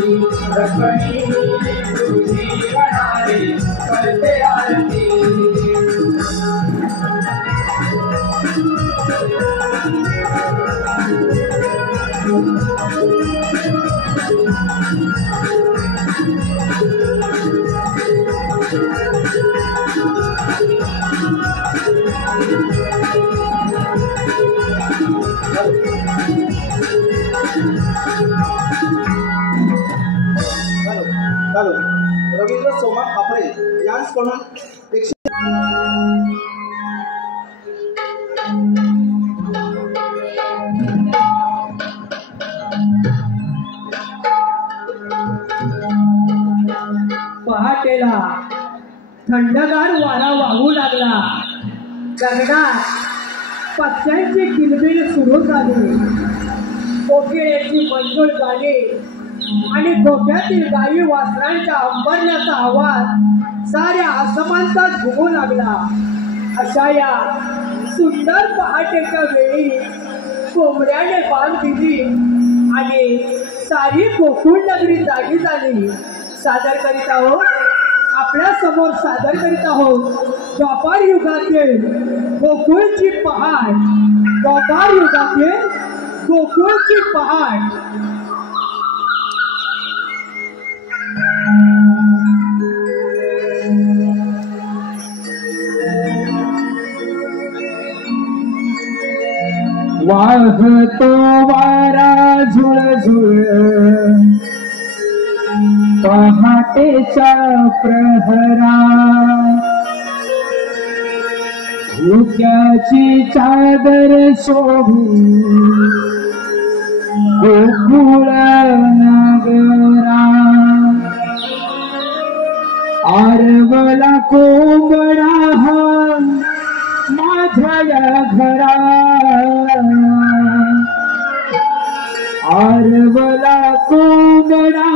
रंगणी तुझी गणारे करते आरती रवींद्र सोमा खापरे यांच्याकडून पहाटेला थंडगार वारा वाहू लागला. गगनात पक्ष्यांची किलबिल सुरू झाली. कोकिळेची मंजूळ गाणी आणि गोठ्यातील गायी वासरांच्या अंबरण्याचा आवाज साऱ्या आसमानात घुमू लागला. अशा या सुंदर पहाटेच्या वेळी कोंबड्याने बांध दिली आणि सारी गोकुळ नगरी जागी झाली. सादर करीत आहोत आपल्या समोर सादर करीत आहोत द्वापार युगातील गोकुळची पहाट. द्वापार युगातील गोकुळची पहाट. वाहतो वारा झुळझुळ पहाटेच्या प्रहरा धुक्याची चादर शोभी गोकुळ नगरा आरवला कोंबडा माझ्या घरा आरवला कोंबडा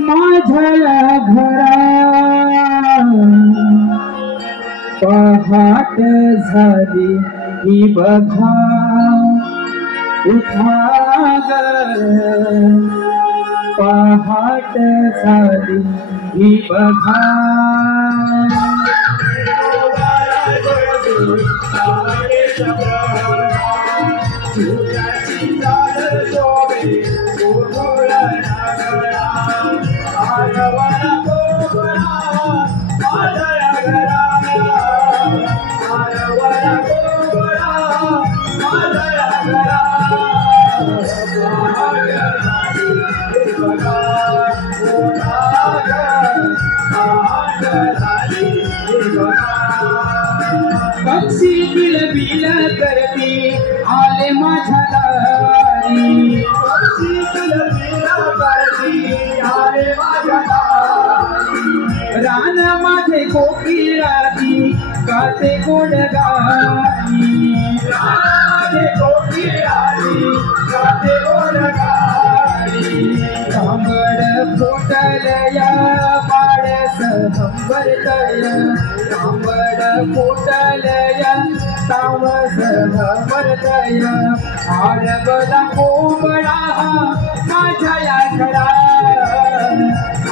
माझ्या घरा पहाट झाली ही बघा उठा ग पहाट झाली ही बघा पक्षी बिलबिल करते आले माझ्या दारी पक्षी बिलबिल करते आले माझ्या दारी रान माझे कोकिळाची गाते गोड गाणी रान माझे कोकिळाची गाते गोड गाणी तांबड फुटलया पाडस हंबरतय तांबड फुटलया तावस हंबरतय आरवला कोंबडा माझ्या या घरा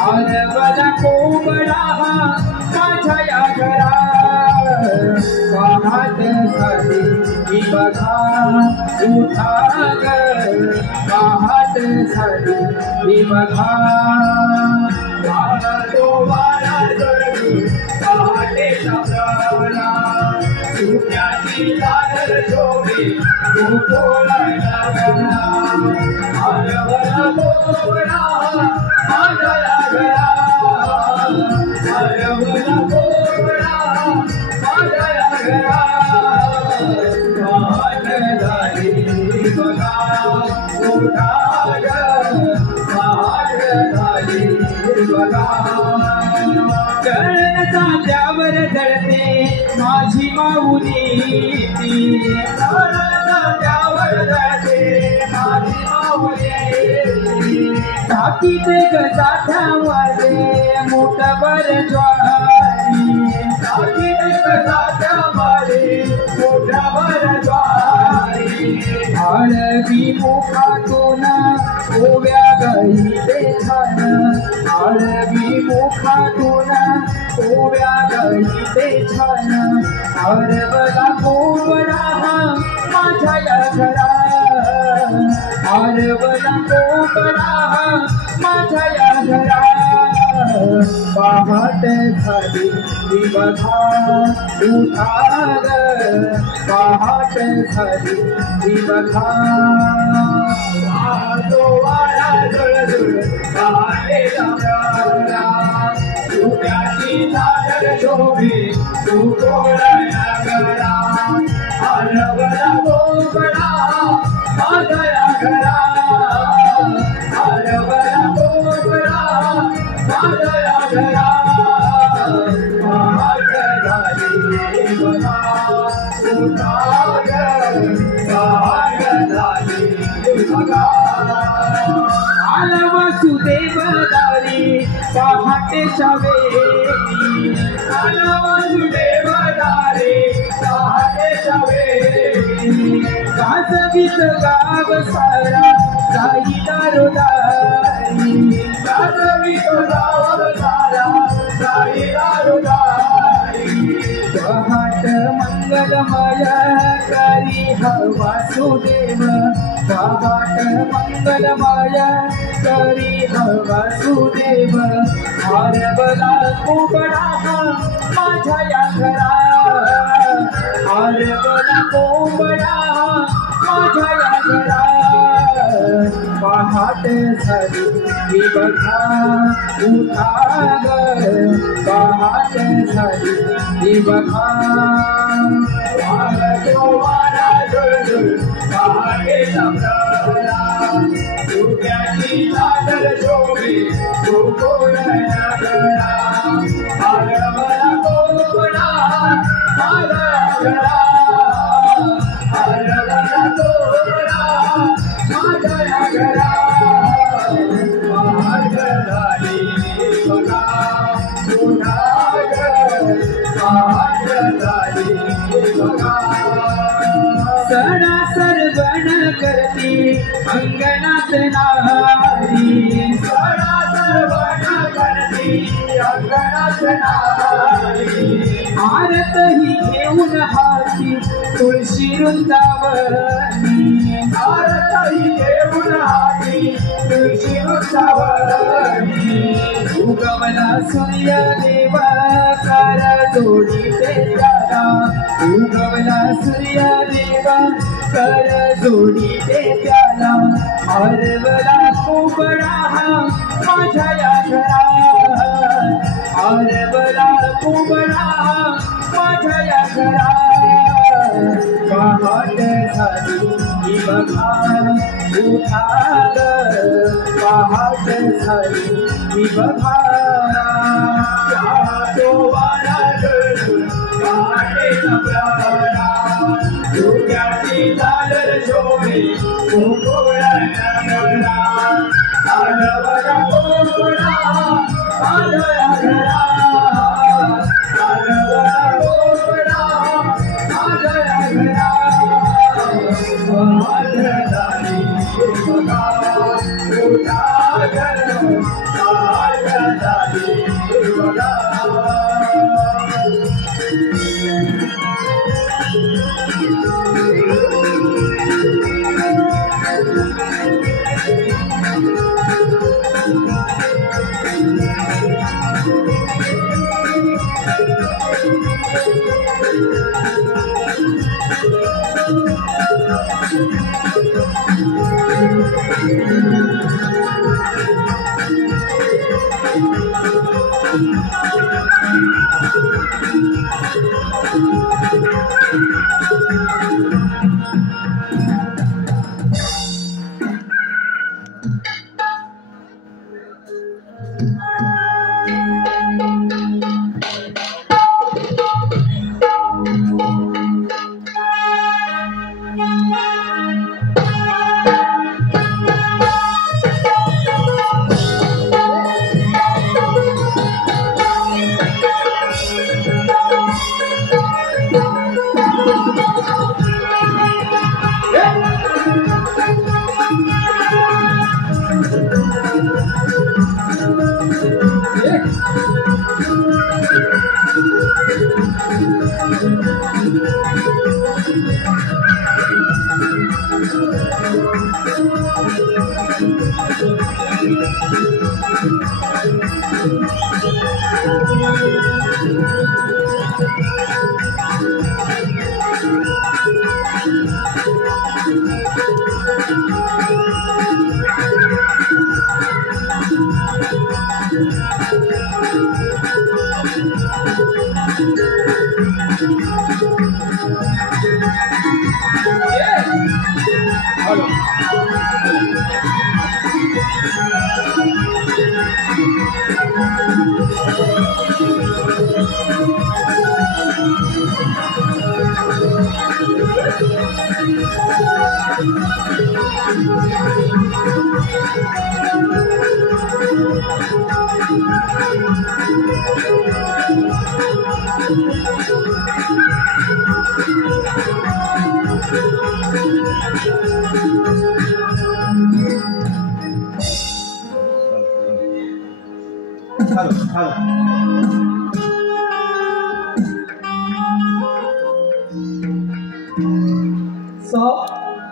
आरवला कोंबडा माझ्या या घरा पहाट झाली ही बघा उठा ग पहाट झाली ही बघा वाहतो वारा झुळझुळ पहाटेचा प्रहरा धुक्याची चादर शोभी गोकुळ नगरा आरवला कोंबडा माझ्या घरा आरवला कोंबडा माझ्या घरा पहाट झाली बघा उठा ग पहाट झाली बघा जळण जात्यावर जळते माझी माऊली ती जळण जात्यावर जळते माझी माऊली टाकीते गजात्यामध्ये मोठवर ज्वारी टाकीते गजात्यामध्ये मोठवर ज्वारी आळवी मुखातून ओव्या गईते छान आळवी मुखातून ओव्या गईते छान आरवला कोबडा माझ्या या घरा आरवला कोबडा माझ्या या घरा पहाट झाली दिवसा उठाग पहाट झाली दिवसा वाजो वारा झुळझुळ पहाटे जागरा उद्याची चादर शोभे तू कोळ्या गरा आरवला कोबडा माझ्या या घरा आरवला कोबडा माझ्या या घरा पहाट झाली बघा उठाग पहाट झाली बघा आला वासुदेव दारी पहाटेच्या वेळी आला वासुदेव दारी पहाटेच्या वेळी गाजवीत गाव सारा जाई दारोदारी गाजवीत गाव सारा जाई दारोदारी पहाट मंगलमय करी वासुदेव पहाट मंगलमय करी वासुदेव आरवला कोबडा माझ्या या घरा आरवला कोबडा माझ्या या घरा पहाट झाली ही बघा उठाग पहाट झाली ही बघा वाजो वारा झुळझुळ पहाटेचा प्रहरा उद्याची चादर शोभे तू कोळ्या गरा आरवला कोबडा माझ्या घरा आरवला कोबडा माझ्या या घरा पहाट झाली बघा उठाग पहाट झाली बघा सणासर बन करती अंगणात नारी सणासर बन करती अंगणात नारी आरत ही घेऊन हाती तुळशी वृंदावनी आरत ही घेऊन हाती तुळशी वृंदावनी उगवला सूर्य देव कर जोडीते त्याला उगवला सूर्य देव कर जोडीते त्याला आरवला कोबडा माझ्या या घरा आरवला कोबडा माझ्या या घरा पहाट झाली ही बघा उठाग पहाट झाली ही बघा तो वारा झुळझुळ पहाटेचा प्रहरा उद्याची चादर शोभे तू कोळ्या गरा आरवला कोबडा माझ्या या घरा आरवला कोबडा माझ्या या घरा पहाट झाली बघा उठाग पहाट झाली बघा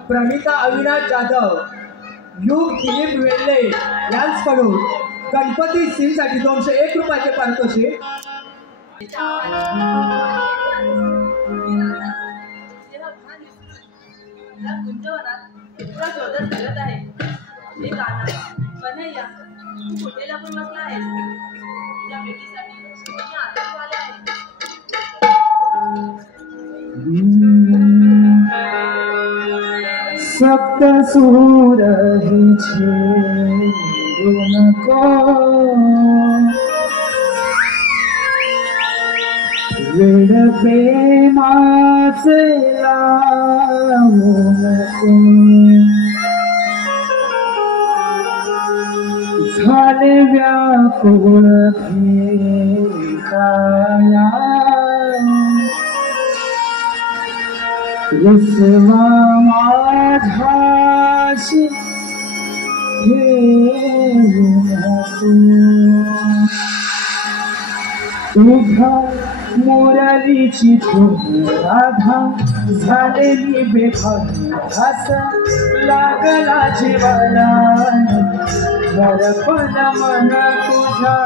प्रणिता अविनाश जाधव, युग दिलीप वेल्ले यांच्याकडून गणपती सीनसाठी 201 रुपयाचे पारितोषिक. सप्त सूर ही छेड़ो नको, वेड प्रेमाचे लावू नको. झाले व्याकुळ भेटाया, रुसवा माझ्याशी घेऊ नको. तुझ्या मुरलीची धूम राधा झालेली बेभान, घास लागला जीवाला दर्पण मन. तुझ्या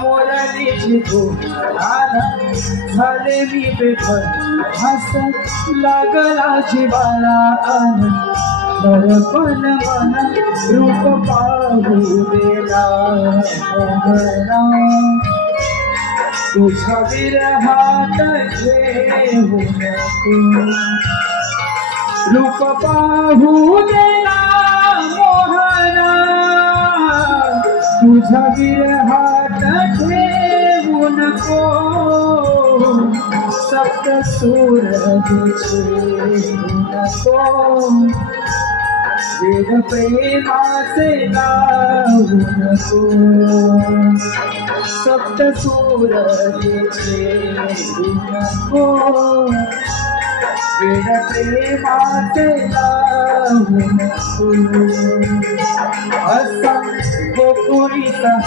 मुरलीची धूम राधा झालेली बेभान, घास लागला जीवाला दर्पण मन. रूप पाहू देला मोहना, तुझ्या विरहात घेऊ नको. रूप पाहू देला मोहना, तुझ्या विरहात घेऊ नको. सप्त सूर नको, वेद प्रेमाचे लावू नको. सप्त सूर नको, वेद प्रेमाचे लावू नको. असा गोकुळीसह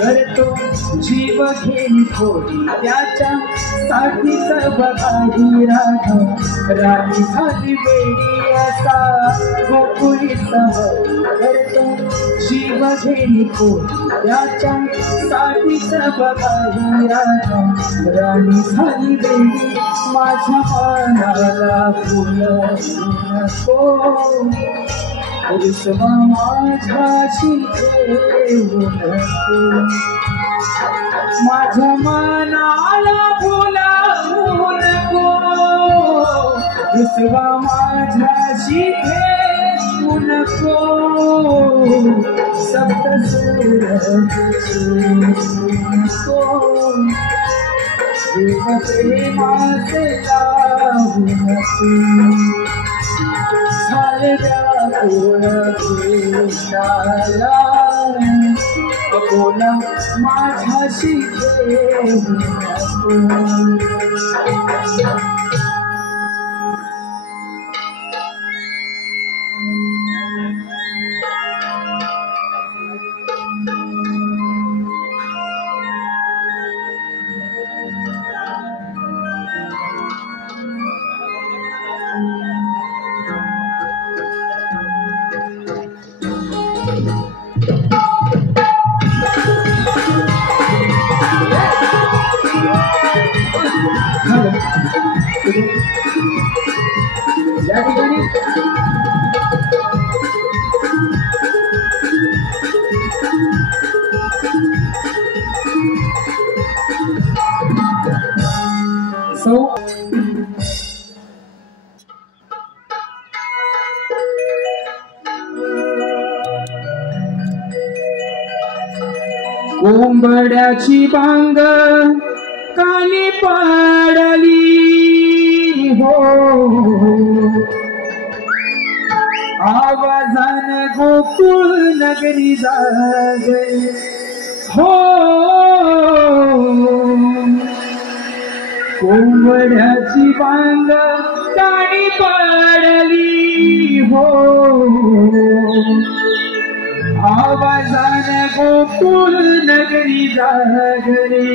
करतो जीव घेणी थोडी, त्याच्या साठीच बघाही राधा राणी झाली वेडी. असा गोकुळीसह करतो जीव घेणी थोडी, त्याच्या साठीच बघाही राधा राणी झाली वेडी. माझ्या मनाला फुल नको, रुसवा माझ्याशी घेऊ नको. माझ्या मनाला फुलवू नको, रुसवा माझ्याशी घेऊ नको. सप्त सूर नको, वेद प्रेमाचे लावू नको. झाले व्याकुळ भेटाया, बोला माझ्याशी घेऊ नको. या ठिकाणी सौ कोंबड्याची बांग कानी पाडली हो आवाजान गोकुळ नगरी जागली हो कोंबड्याची बांग कानी पाडली हो आवाजान गोकुळ नगरी जागली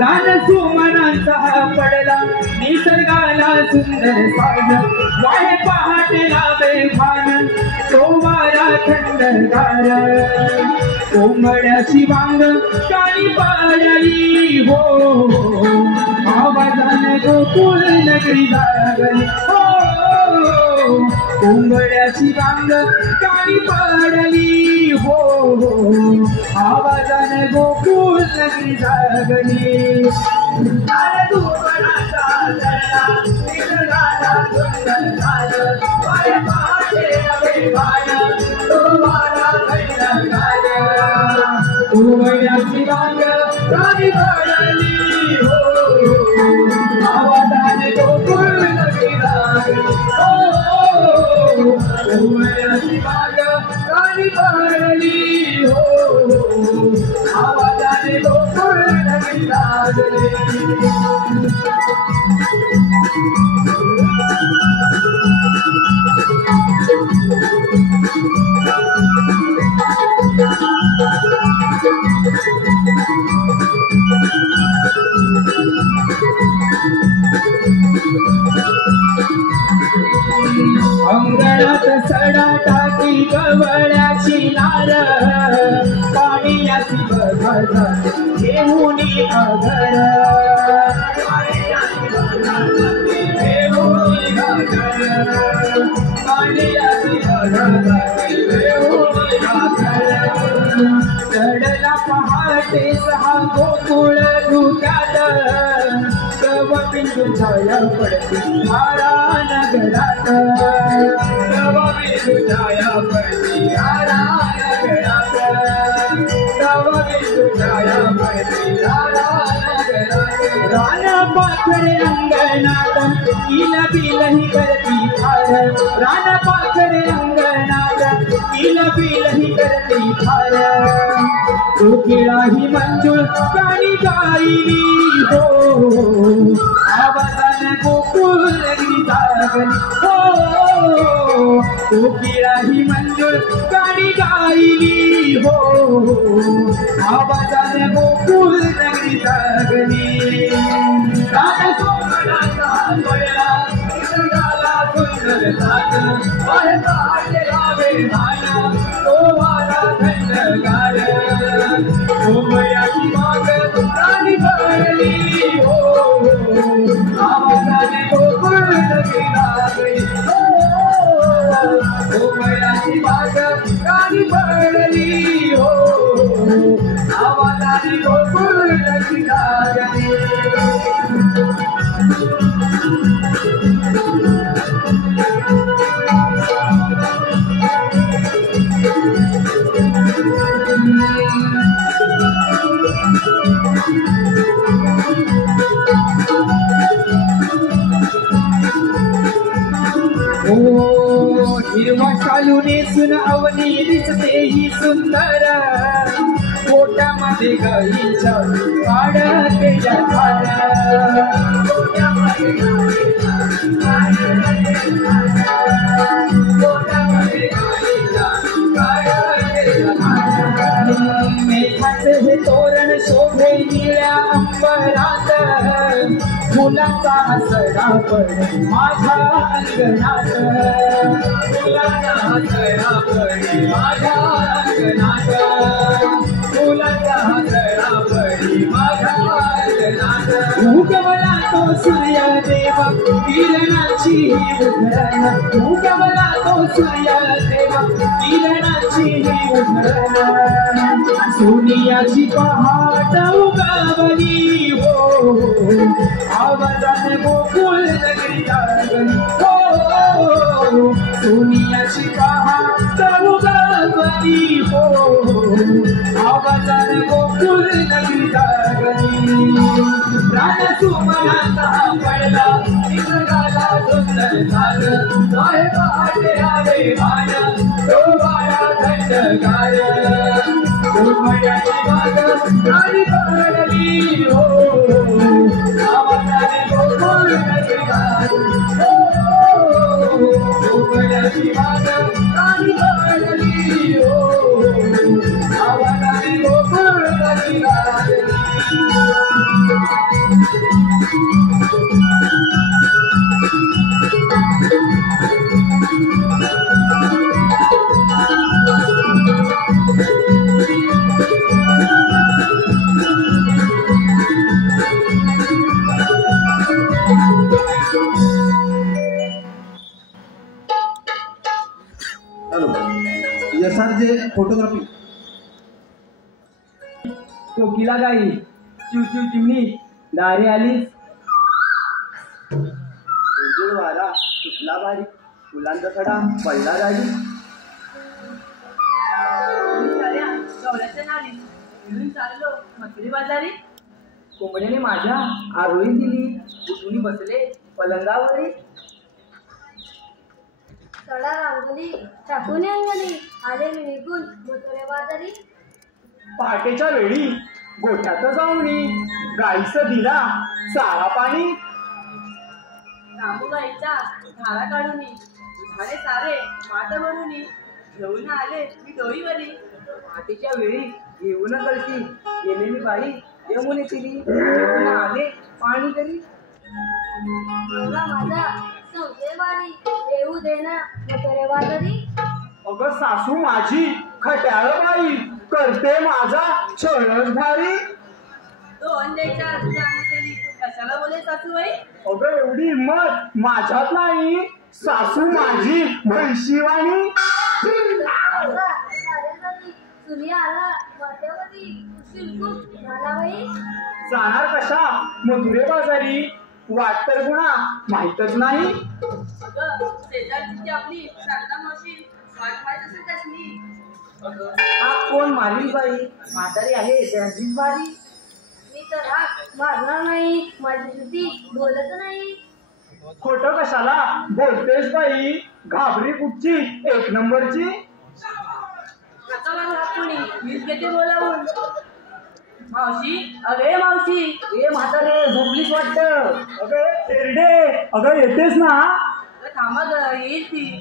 रानसुमनांचा पडला निसर्गाला सुंदर साज वाहे पहाटेला बेभान तो वारा थंडगार कोंबड्याची बांग कानी पाडली हो आवाजान गोकुळ नगरी जागली हो कोंबड्याची बांग कानी पाडली हो आवाजान गोकुळ नगरी जागली कोंबड्याची बांग कानी पाडली हो आवाजाने गोकुळ नगरी जागली हो कोंबड्याची बांग कानी पाडली हो आवाजाने गोकुळ नगरी जागली अंगणात सडा टाकी गवळ्याची नार पाण्याची बघा घेऊन अगर चढला पहाटे सहा गोकुळ धुक्यात तव बिंदू छाया पडती हारा नगरात तव बिंदू छाया पडती हारा नगरात तव बिंदू छाया पडती हारा नगरात रान पाखरे अंगणात किल बिलही करती फार रान पाखरे अंगणात किल बिलही करती फार कोकिळाही मंजूळ कानी गायली हो आवाजान गोकुळ नगरी जागली हो कोकिळाही मंजूळ कानी गायली हो आवाजान गोकुळ नगरी जागली रानसुमनांचा पडला निसर्गाला सुंदर साज वाहे पहाटेला बेभान तो वारा थंडगार कोंबड्याची बांग कानी पाडली हो आवाजाने गोकुळ नगरी जागली हो कोंबड्याची बांग कानी पाडली हो आवाजाने गोकुळ नगरी जागली हिरवा शालू नेसून अवनी दिसते ही सुंदर पोट गोट्यामध्ये गाईच्या काढते जठार गोट्यामध्ये मेघाचे हे तोरण शोभे निळ्या अंबरात फुलाचा हसरा पडे माझ्या अंगणात फुलाचा हसरा पडे माझ्या अंगणात फुलाचा हसरा पडे माझ्या अंगणात उगवला तो सूर्यदेव किरणाची उधळण उगवला तो सूर्यदेव किरणाची उधळण सोनियाची पहाट उगवली हो आवाजाने गोकुळ नगरी जागली हो सोनियाची पहाट उगवली हो आवाजाने गोकुळ नगरी जागली रान सुमनाचा पडला निसर्गाला सुंदर झालं काय पहाटे आले भान तो बाळा थंडगार उमऱ्याची बाग गाडी पडली हो आवाजाने गोकुळ नगरी जागली हो उमऱ्याची बाग गाडी पडली हो आवाजाने गोकुळ नगरी जागली SRJ फोटोग्राफी कोकिला गाई चिव चिव चिमणी दारी आलीस वारा सुटला बारी फुलांचा सडा पडला गाडी गवळ्याच्या नाली फिरून चाललो मथुरी बाजारी कोंबड्याने माझ्या आरोळी दिली उठून बसले पलंगावरी सडा रांगली टाकून अंगली आले मी निघून मोतरे बाजारी पहाटेच्या वेळी गोठ्यात जाऊनी गाईचं दिला चारा पाणी रामू गाईचा धारा काढून झाले सारे माठ भरून घेऊन आले मी डोईवरी पहाटेच्या वेळी घेऊन कळशी गेले मी बाई यमुने तिली घेऊन आले पाणी तरी मला माझा संशय बारी येऊ देना मोतरे बाजारी अगं सासू माझी खट्याळ बाई करते माझा छळच भारी दोन द्यायच्या केली कशाला बोले सासूबाई अगं एवढी हिंमत माझ्यात नाही सासू माझी म्हैशीवाणी सूर्य आला वाट्यावरी शिल्पूट झाला बाई जाणार कशा मथुरे बाजारी वाट तर गुणा माहीतच नाही अगं शेजारची आपली शारदा मावशी वाट माहीत असेल त्यासनी हा कोण मारली बाई म्हातारी आहे त्यांचीच भारी मी तर हाक मारणार नाही माझी श्रुती बोलत नाही खोटं कशाला बोलतेस बाई घाबरी कुठची एक नंबरची आता मला हात कोणी मीच घेते बोलावून मावशी अगे मावशी ए म्हातारे झोपलीच वाटतं अगं एरडे अगं येतेस ना अगं थांबा ग येईल ती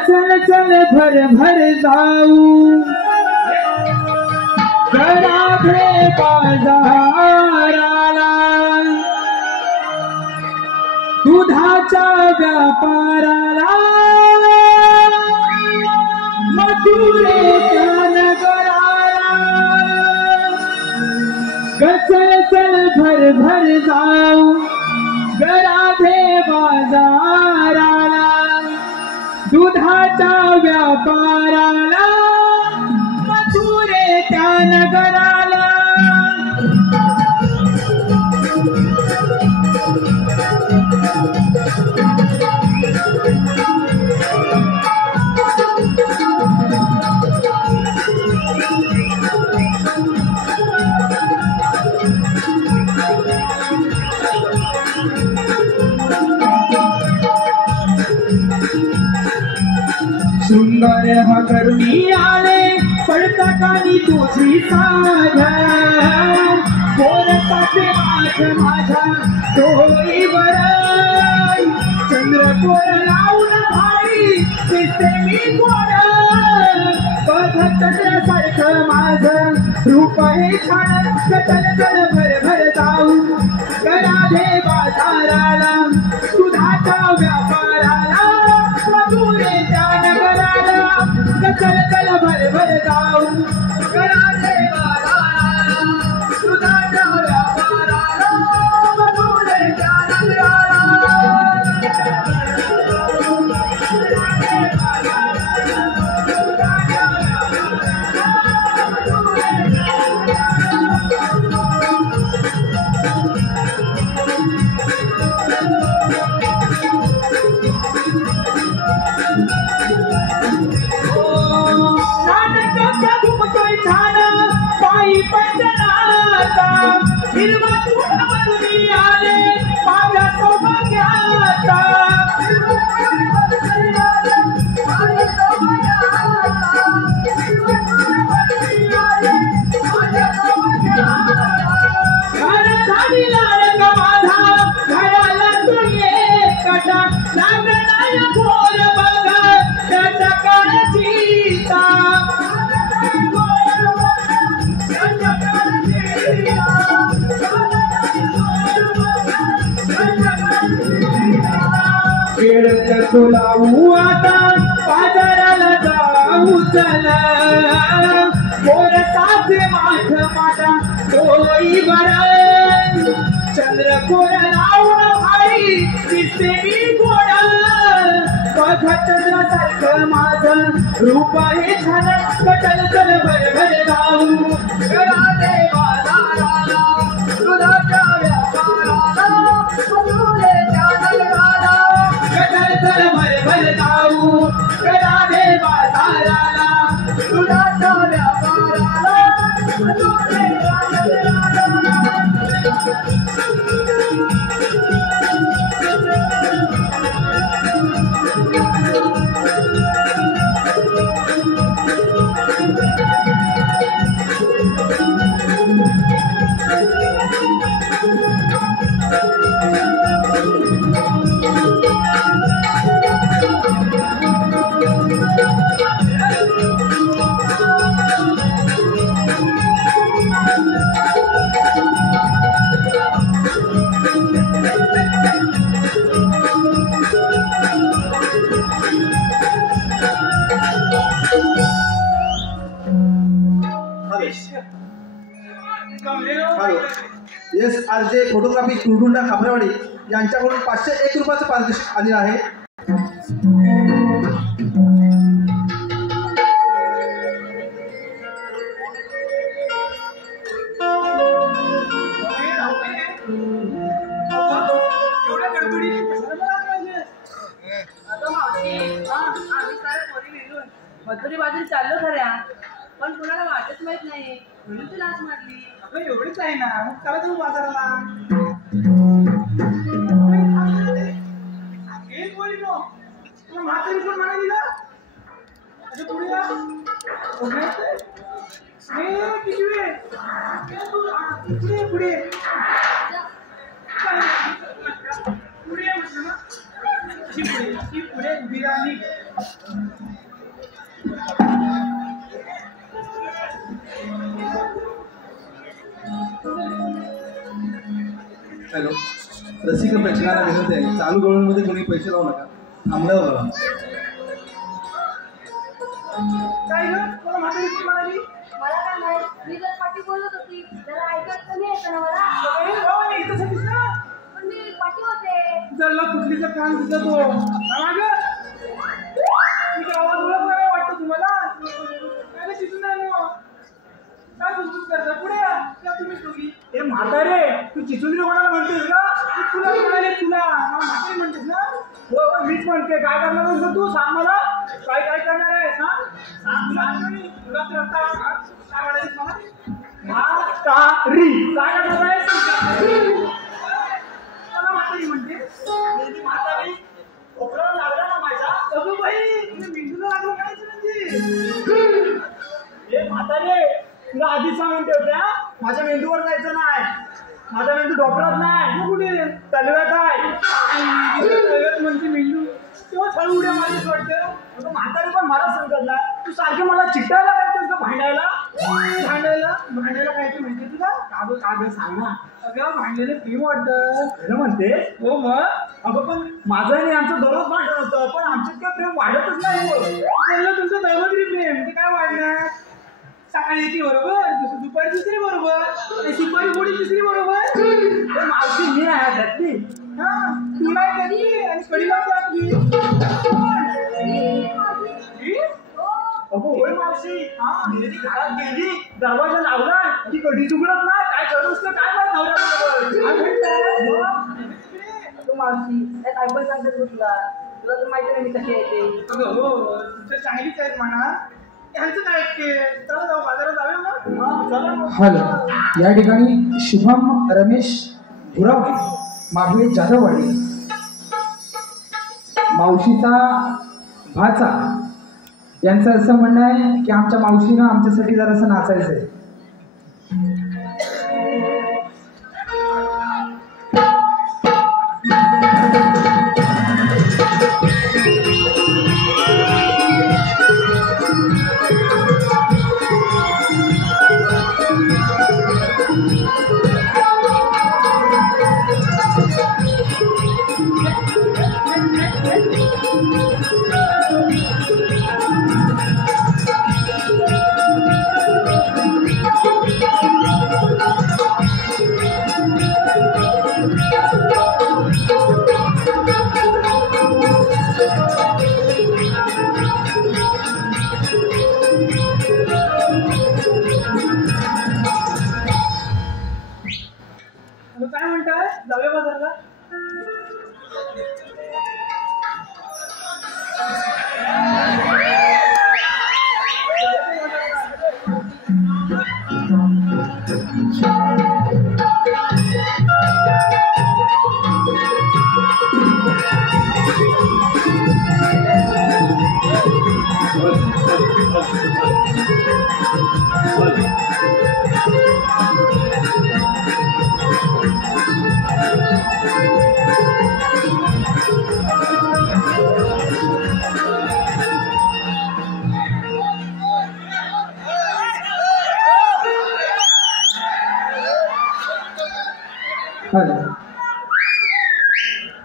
चल चल भर भर जाऊ गराधे बाजाराला दुधाच्या व्यापाराला मथुरेच्या नगराला चल चल भर भर जाऊ गराधे बाजाराला दुधाच्या व्यापाराला मथुरे त्या नगराला शृंगार हा करुणी आले पडता कानी तुझी साध कोरताचे माठ माझा डोईवर चंद्रकोर लावून भाई दिसते मी गोड बघ चंद्रासारखं माझं रूप हे छान चल चल भर भर जाऊ राधे बाजाराला दुधाच्या व्यापाराला मजुरे त्या नगराला चल चल भर भर जाऊ राधे बाजाराला दुधाच्या व्यापाराला मजुरे त्या नगराला हिरवा तुला बदली आले माझ्या सौभाग्याचा घर झालीला रंग माझा घराला तू ये कटा लागणाय गोर बघ त्याच्या काळजीचा खेळत तुलाऊ आता बाजाराला जाऊ चला मोर साचे माठ माझा डोई भर चंद्रकोर लावून भाई दिसते मी गोड बघ चंद्रासारखं माझं रूप हे छान चल चल भर भर जाऊ राधे बाजाराला दुधाच्या व्यापाराला मजुरे त्या नगराला चल चल भर भर जाऊ राधे बाजाराला दुधाच्या व्यापाराला मजुरे त्या नगराला येस आरजे फोटोग्राफी कुरडुंडा खापरेवाडी यांच्याकडून 501 रुपयाचं पारितोषिक आले आहे. मजुरी बाजरी चाललो खऱ्या पण कुणाला वाटत माहित नाही म्हणून तू लाच मारली. एवढीच आहे ना मग चला तुम्ही बाजाराला एक बोली नो तुला म्हातारी पण म्हणा दिला अरे पुढे या किती वेळ पुढे पुढे पुढे म्हटलं ना पुढे पुढे बिर्याणी हॅलो रसिक प्रेक्षकांना विनंती आहे चालू गवळणमध्ये कोणी पैसे लावू नका थांबल्यावर बघा. काय ग तुला म्हातारी म्हणाली मला काय माहित मी जर पाठी बोलत होती जरा ऐकत कमी येतं ना मला पण मी पाठी होते जरला कुठलीचा कान दिसला तो आवाज ओळख वाटतं तुम्हाला काय चिचून नाही काय गुजबूज करता पुढे या तुम्ही दोघी हे म्हातारे तू चिचुंद्री कोणाला म्हणतेस का तुला म्हणाले तुला म्हातारी म्हणतेस ना हो मीच म्हणते काय करणार आहेस तू सांग मला काय काय करणार आहेस सांग सांग तुला रस्ता काय म्हणालीस मला म्हातारी काय करणार आहेस मला म्हातारी म्हणते म्हातारी खोकला लागला ना माझ्या अगं बाई तुम्ही मेंदूला लागलं काय हे म्हातारे तुला आधीच सांगून ठेवते हा, माझ्या मेंदूवर जायचं नाही. माझा मेंदू डॉक्टरात नाही, कुठे तलव्यात आहे. तलव्यात म्हणते मेंदू तेव्हा हळू उड्या मारलीस वाटतं. म्हातारे पण मला समजत नाही, तू सारखे मला चिट्टायला काय का भांडायला भांडायला काय ते म्हणते तुला कागं कागं सांग ना. अगं भांडलेलं प्रेम वाटतं म्हणते. हो मग अगं पण माझं आणि आमचं दररोज भांडण होतं, पण आमच्यात काय प्रेम वाढतच नाही. म्हणलं तुमचं दैवत्री प्रेम ते काय वाढणार. सकाळी ती बरोबर, दुपारी दुसरी बरोबर, सुपारी पोळी तिसरी बरोबर. मावशी मी आहे त्यातली. हा तू नाही त्यातली आणि कडीला त्यातली. अगो होय मावशी. हा घरात गेली, दरवाजा लावला की कधी चुकलत नाही. काय करूस तर काय तू मावशी काय पण सांगतेस तुला तर माहिती नाही मी कशी आहे ते. अगं हो तुमच्या चांगलीच आहेत म्हणा. यांचं काय चला जाऊ बाजारात जाऊया. हॅलो, या ठिकाणी शुभम रमेश भुरावडे मागवे जाधववाडी मावशीचा भाचा यांचं असं म्हणणं आहे की आमच्या मावशीनं आमच्यासाठी जरासं नाचायचं आहे. काय म्हणताय जाऊया बाजारला.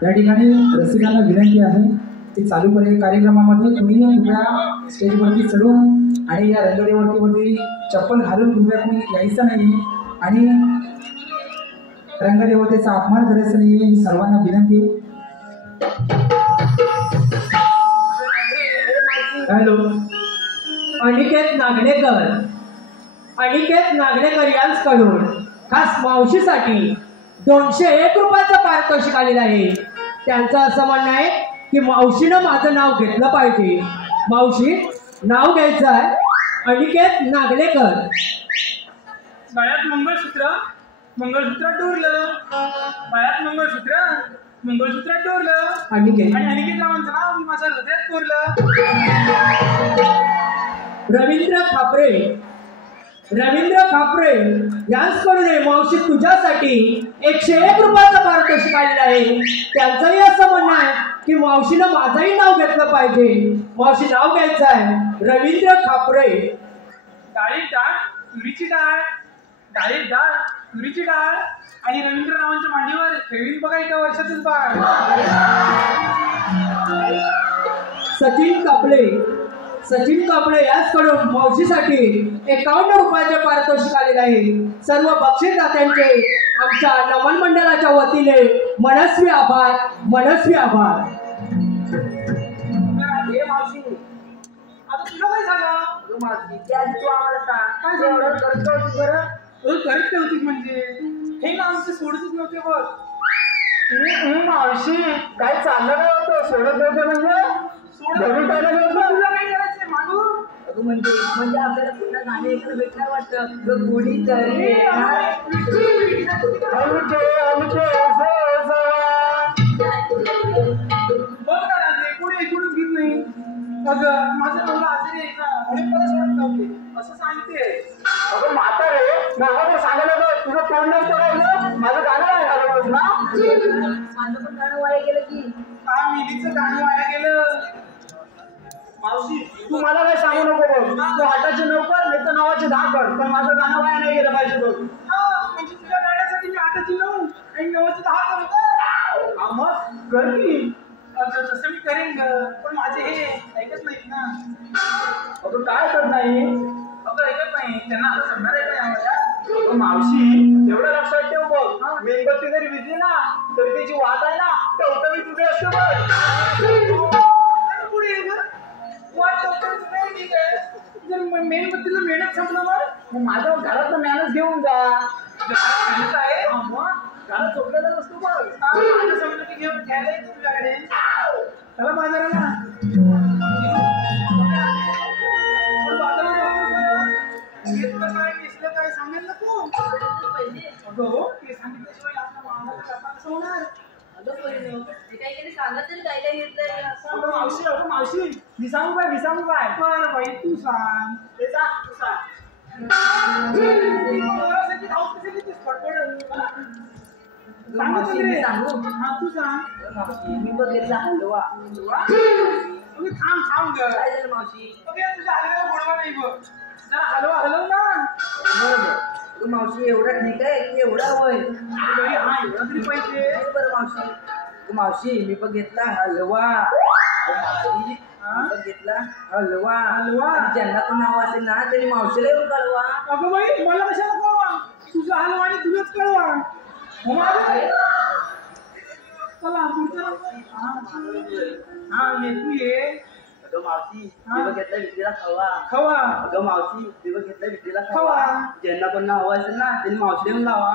या ठिकाणी रसिकांना विनंती आहे की चालू कार्यक्रमामध्ये कुणीही कृपया स्टेजवरती चढून आणि या रंगदेवतेवरती चप्पल घालून कृपया कुणी यायचं नाही आणि रंगदेवतेचा अपमान करायचा नाही ही सर्वांना विनंती. हॅलो, अनिकेत नागणेकर यांच्याकडून खास मावशीसाठी 201 रुपयाचं पारितोषिक आलेलं आहे. त्यांचं असं म्हणणं आहे की मावशीनं माझं नाव घेतलं पाहिजे. मावशी नाव घ्यायचं आहे अनिकेत नागणेकर. गळ्यात मंगळसूत्र डोरलं. गळ्यात मंगळसूत्र डोरलं. अनिकेत आणि अनिकेत रावांचं नाव मी माझ्या हृदयात कोरलं. रवींद्र खापरे यांच्याकडून मावशी तुझ्यासाठी 101 रुपयाचं पारितोषिक आलेलं आहे. त्यांचंही असं म्हणणं आहे की मावशीनं माझंही नाव घेतलं पाहिजे. मावशी नाव घ्यायचं आहे रवींद्र खापरे. डाळीत डाळ तुरीची डाळ, डाळीत डाळ तुरीची डाळ आणि रवींद्र रावांच्या मांडीवर ठेवीन बघा एका वर्षातच बाळ. सचिन कापले याचकडून मावशीसाठी 51 रुपयाचे पारितोषिक आलेले आहे. सर्व बक्षीसदात्यांचे आमच्या नमन मंडळाच्या वतीने मनस्वी आभार. मावशी आता तुला काय झालं. मावशी त्या आधी तू आम्हाला सांग काय एवढं करत होतीस बरं. करत होतीस म्हणजे हे ना आमचे सोडतच नव्हते बघ. मावशी काय चाललं काय होतं सोडत नव्हतं म्हणजे तुला काय करायचंय मागू. म्हणजे आपल्याला पुन्हा गाणे ऐकायला भेटणार वाटतं. गोडी तरी बघ ना राजे कोणी ऐकूनच घेत नाही. अगं माझं नवरा आजारी आहे ना म्हणून मला सोडत नव्हते असं सांगते. अगं म्हातारे मला तर सांगायला बघ तुझं तोंड नव्हतं राहिलं माझं गाणं आहे घालवत ना. माझं पण गाणं वाया गेलं की. हा मिलीचं गाणं वाया गेलं. मावशी तू मला काय सांगू नको बघ तू हाताचे नोकर नाही तर नावाचे धाकर पण माझं गाणं वाया नाही गेलं पाहिजे बघ. हा म्हणजे तुझ्या गाण्यासाठी मी 8ची 9 आणि 9ची 10 करतो. मग कर की. तसं मी करेन ग पण माझे हे ऐकत नाहीत ना. अगं काय करत नाही. अगं ऐकत नाही त्यांना असं समजणार आहे का आम्हाला. अगं मावशी एवढं लक्षात ठेव बघ मेणबत्ती जरी विजली ना तरी त्याची वाट आहे ना टवटवी तुझे असते बघ. पुढे ये ग वाट टवटवी नाही ठीक आहे. जर मेणबत्तीला मेहनत संपलं मग माझं घरातलं मॅनच घेऊन जा. मेहनत आहे मग घरात झोपलेला नसतो बघ. माझं समजलं की घेऊन घ्यायला येतो तुझ्याकडे. चला बाजाराला. पण बाजारात हे तुला काय दिसलं काय सांगेल ना तू. अगं हो ते सांगितल्याशिवाय आपल्या मामाला करता कसं होणार. अगं पहिलं ते काही काही सांगत तरी काय काय घेतलंय असं. अगं मावशी मी सांगू काय बरं बाई तू सांग. ते सांग तू सांग. मावशी सांगू. हा तू सांग. मावशी मी बघितला हलवा. तुम्ही थांब ग. काय झालं मावशी. तुझ्या हलव्याला गोडवा नाही बघ. जरा हलवा हलव ना. बरोबर तू मावशी एवढा ठीक आहे की एवढा होय. हा एवढा तरी पैसे. बरं मावशी तू मावशी मी बघितला हलवा. मावशी बघितला हलवा. आणि ज्यांना पण नाव असेल ना त्यांनी मावशीला येऊन कळवा. अगं बाई मला कशाला कळवा. तुझा हलवा आणि तुझंच कळवा. चला हा ये तू ये. अगं मावशी तिला घेतला विक्रीला खवा. खवा. अगं मावशी तिला घेतला विक्रीला खवा. ज्यांना पण नाव असेल ना त्यांनी मावशीला येऊन लावा.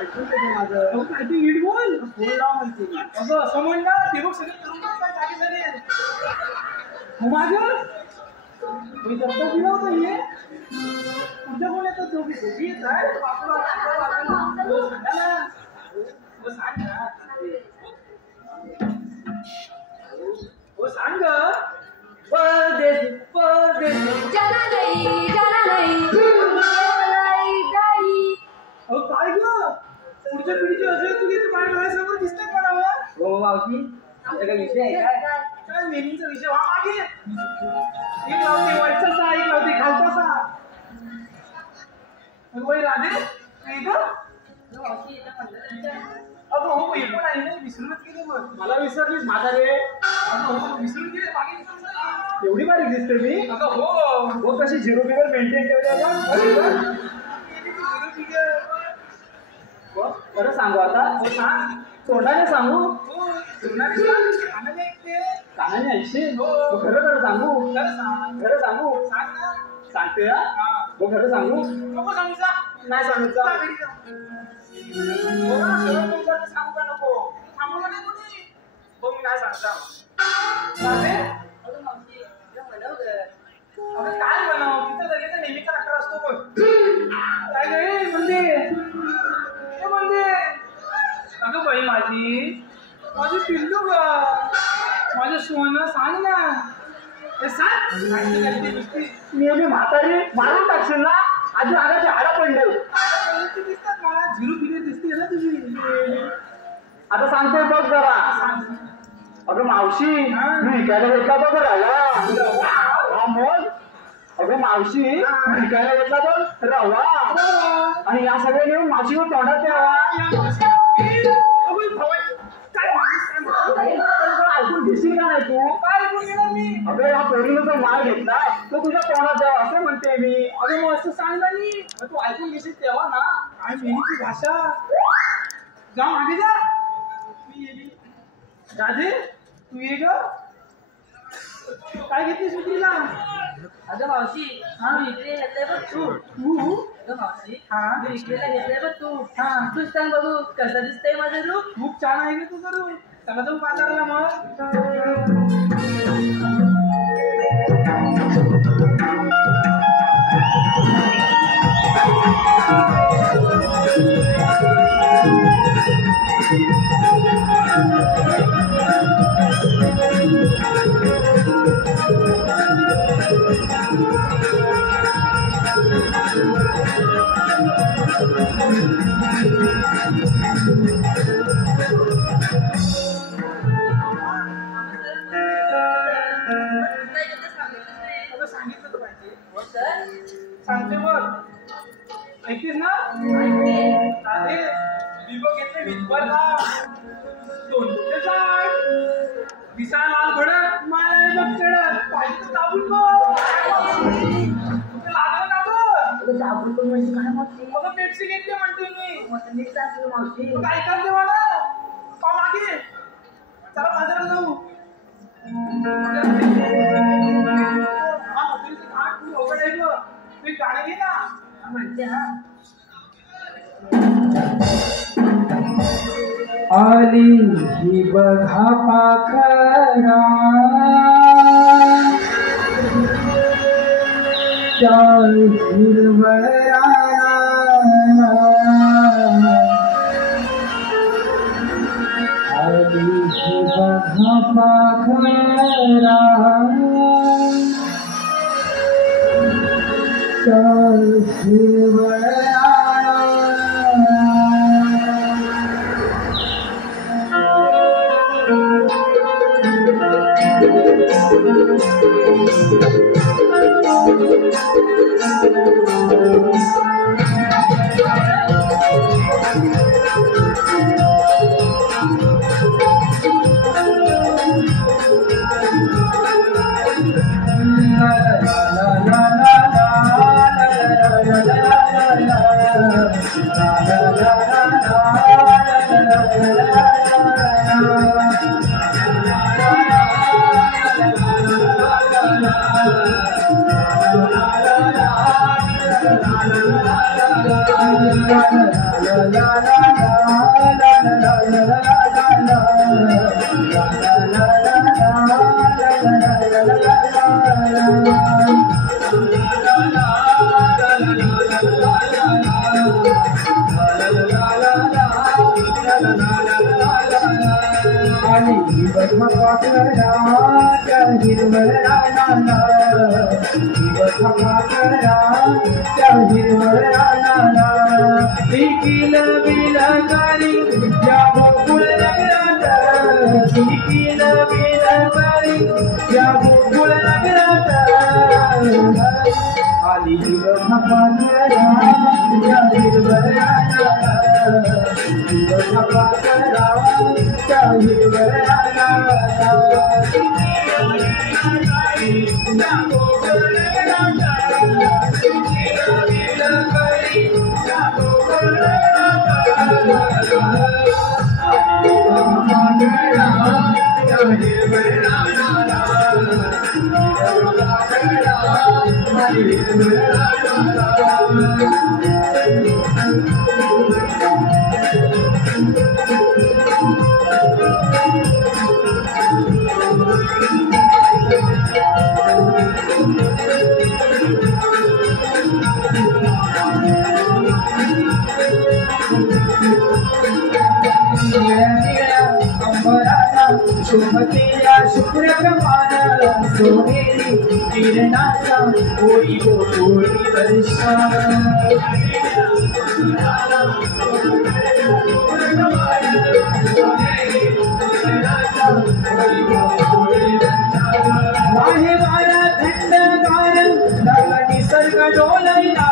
माझं काय ते नीट बोल. फोन लावा म्हणते मी. अगं समोर ना ते बघ सगळे करून काय जागे झाले. माझं मी दत्ता दिला होता हे. तुझ्या कोण येतात दोघी दोघी येत आहे. सांग ना. हो सांग परदेश परदेश जाना नाही जाई. अहो काय ग पुढच्या पिढीची असेल तुझी तू माझ्या डोळ्यासमोर दिसतात मला. हो मावशी आमचा काही विषय आहे काय. काय मेहनीचा विषय हा मागे एक लावते वरचा एक लावते खालचा. बाई राधे मावशी अगं हो हे पण आहे ना विसरूनच गेले मग. मला विसरलीस म्हातारे. अगं विसरून गेले मागे विसरून गेले. एवढी बारीक दिसते मी. अगं हो कशी झिरो फिगर मेंटेन ठेवली. खरं सांगू आता. सांग. तोंडाने सांगू हो सोनारी सांग. आनंद ऐकते. कानाने ऐकशील. खरं सांगू. खरं सांगू. सांग ना. सांगते खरं सांगू. नको सांगू जा. नाही सांगू. सांगू का नको. थांबवलं नाही कोणी. बघ मी नाही सांगता. अगं मावशी अगं काय बनव तिथं जरी तर नेहमी करा असतो बघ. काय गे म्हणते अगं बाई माझी पिल्लू ग माझं सोनं सांग ना. मी म्हातारी मारून टाकशील ना. आधी आगाची हाडं पडले. दिसतात मला झिरू फिरू दिसते ना तुझी. आता सांगतोय बघ जरा. अगं मावशी मी विकायला घेतला बघ रवा. मग अगं मावशी विकायला घेतला बघ रवा. आणि या सगळ्या घेऊन मावशीवर तोंडात द्यावा. ऐकून घेशील का नाही तू. काय ऐकून गेला मी. अगं या पोरीनं जो माल घेतला तो तुझ्या तोंडात द्यावा असं म्हणते मी. अगं मग असं सांग ना मी. तू ऐकून घेशील तेव्हा ना. काय मेहनीची भाषा. जा मागे जा. मी येली. राजे तू ये ग. काय घेतलीस विक्रीला. अगं मावशी मी इकडे घेतलंय बघ तू. अगं मावशी मी इकडेला घेतलंय बघ तू. तूच सांग बघू कसं दिसतंय माझं रूप. खूप छान आहे ग तुझं रूप. चला जाऊ बाजाराला मग. ऐकतेस ना ऐकते. चालेल मी बघितले विधवरला दोन विसा लाल भडक मला कडक पाहिजे दाबून बघ लागलं ना बघ दाबून पण म्हणजे काय मावशी? मग पेप्सी घेतली म्हणते मी मग नीट सांगते मावशी. मग ऐकाल ते मला का मागे चला बाजारात जाऊ हा हॉटेलची घाट तू अवघड आहे गं. तुम्ही गाणे घे ना म्हणते हा. आली ही बघा पाखरा त्या हिरवळाला आली ही बघा पाखरा त्या हिरवळाला शोभतेया शुक्रप्रमाण सोनेरी किरणाचा ओळी ओळी वर्षा वाहे वारा थंडगार लागला निसर्ग डोलायला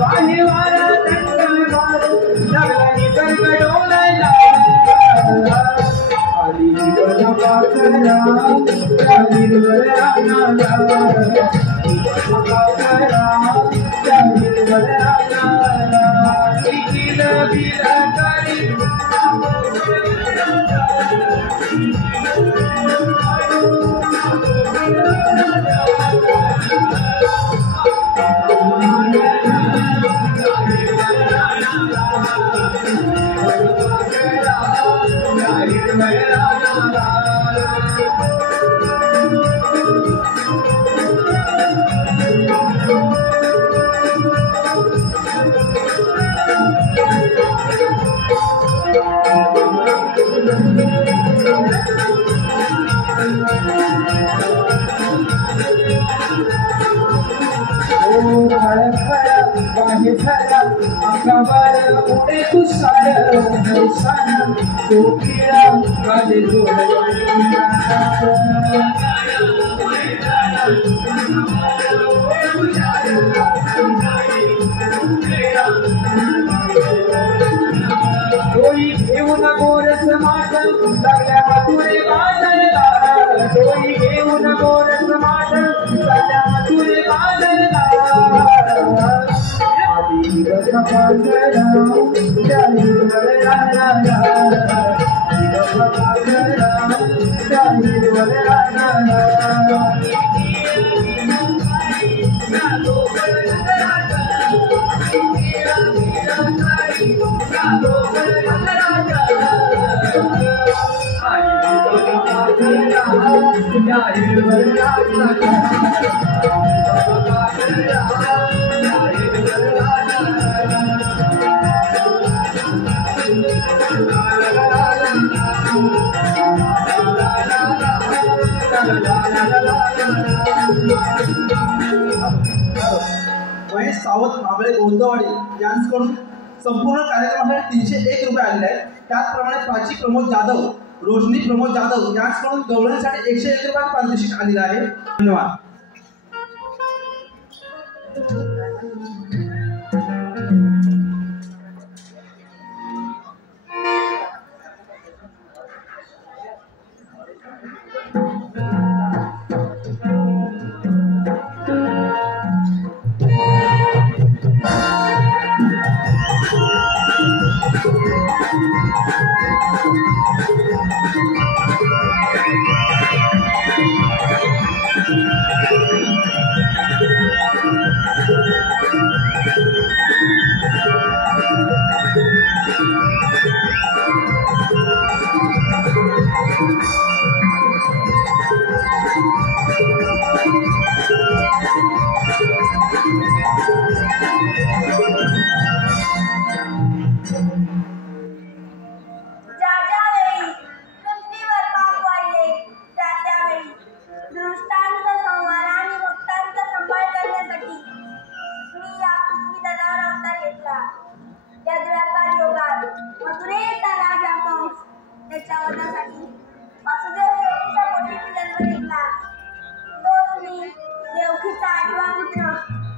वाहे वारा थंडगार लागला निसर्ग डोलायला आली बघा पाखरा त्या हिरवळाला पाखरा त्या हिरवळाला किल बिलकारी उडे तुषार हर्षान कोकिळा गाले जोड घेऊन गोरस माठ लागल्या मथुरे बाजारला डोई घेऊन गोरस माठ लागल्या मथुरे बाजारला आधी दिवस पागला तुझ्या हिरवळ रानाला दिवस पागला तुझ्या हिरवळ रानाला महेश सावंत माबळे गोंदवाडी यांच्याकडून संपूर्ण कार्यक्रमासाठी 301 रुपये आलेले आहेत. त्याचप्रमाणे प्राची प्रमोद जाधव, रोशनी प्रमोद जाधव यांच्याकडून गवळणीसाठी 101 रुपये पारितोषिक आलेलं आहे. धन्यवाद.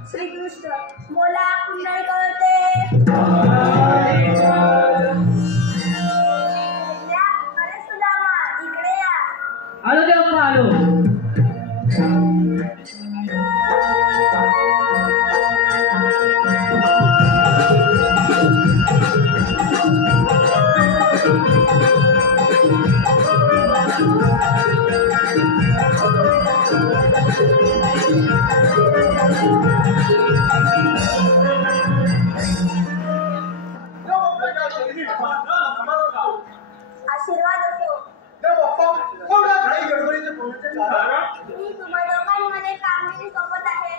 श्रीकृष्ण बोला पुन्हा कळते अरे सुदामा इकडे या. आलो देव आलो. आशीर्वाद असो. मी तुम्हा दोघांमध्ये कामगिरी सोबत आहे.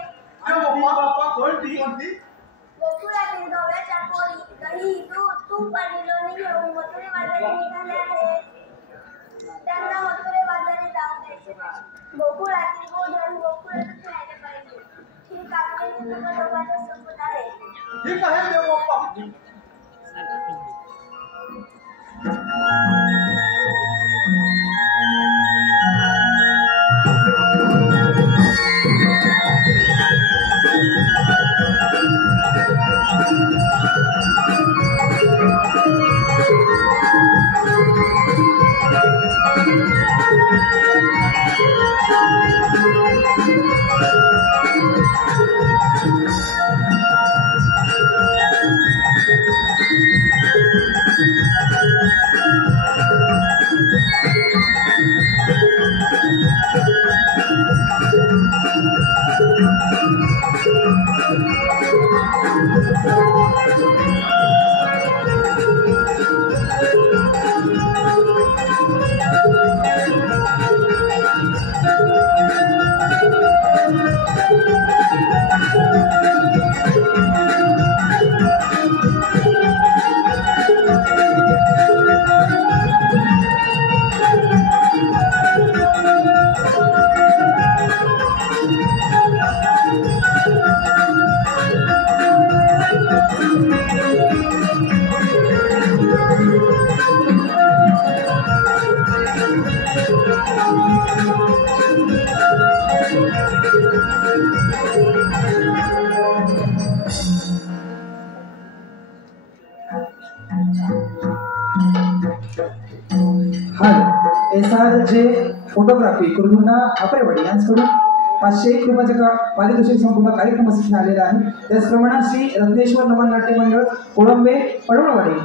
गोकुळातील गव्याच्या पोरी दही दूध तूप आणि लोणी घेऊन मथुरे बाजारी निघाले आहे. त्यांना मथुरे बाजारी जाऊ द्यायचे नाही. गोकुळातील गोधन गोकुळातच राहिले पाहिजे. ही कामगिरी तुम्हा दोघांच्या सोबत आहे. ठीक आहे देवबाप्पा. हाल SR जे फोटोग्राफी कुर्डुंडा आपरेवाडी यांच्याकडून 501 रुपयाचे पारितोषिक संपूर्ण कार्यक्रमासाठी आलेला आहे. त्याचप्रमाणे श्री रत्नेश्वर नमन नाट्य मंडळ कोळंबे पडवळवाडी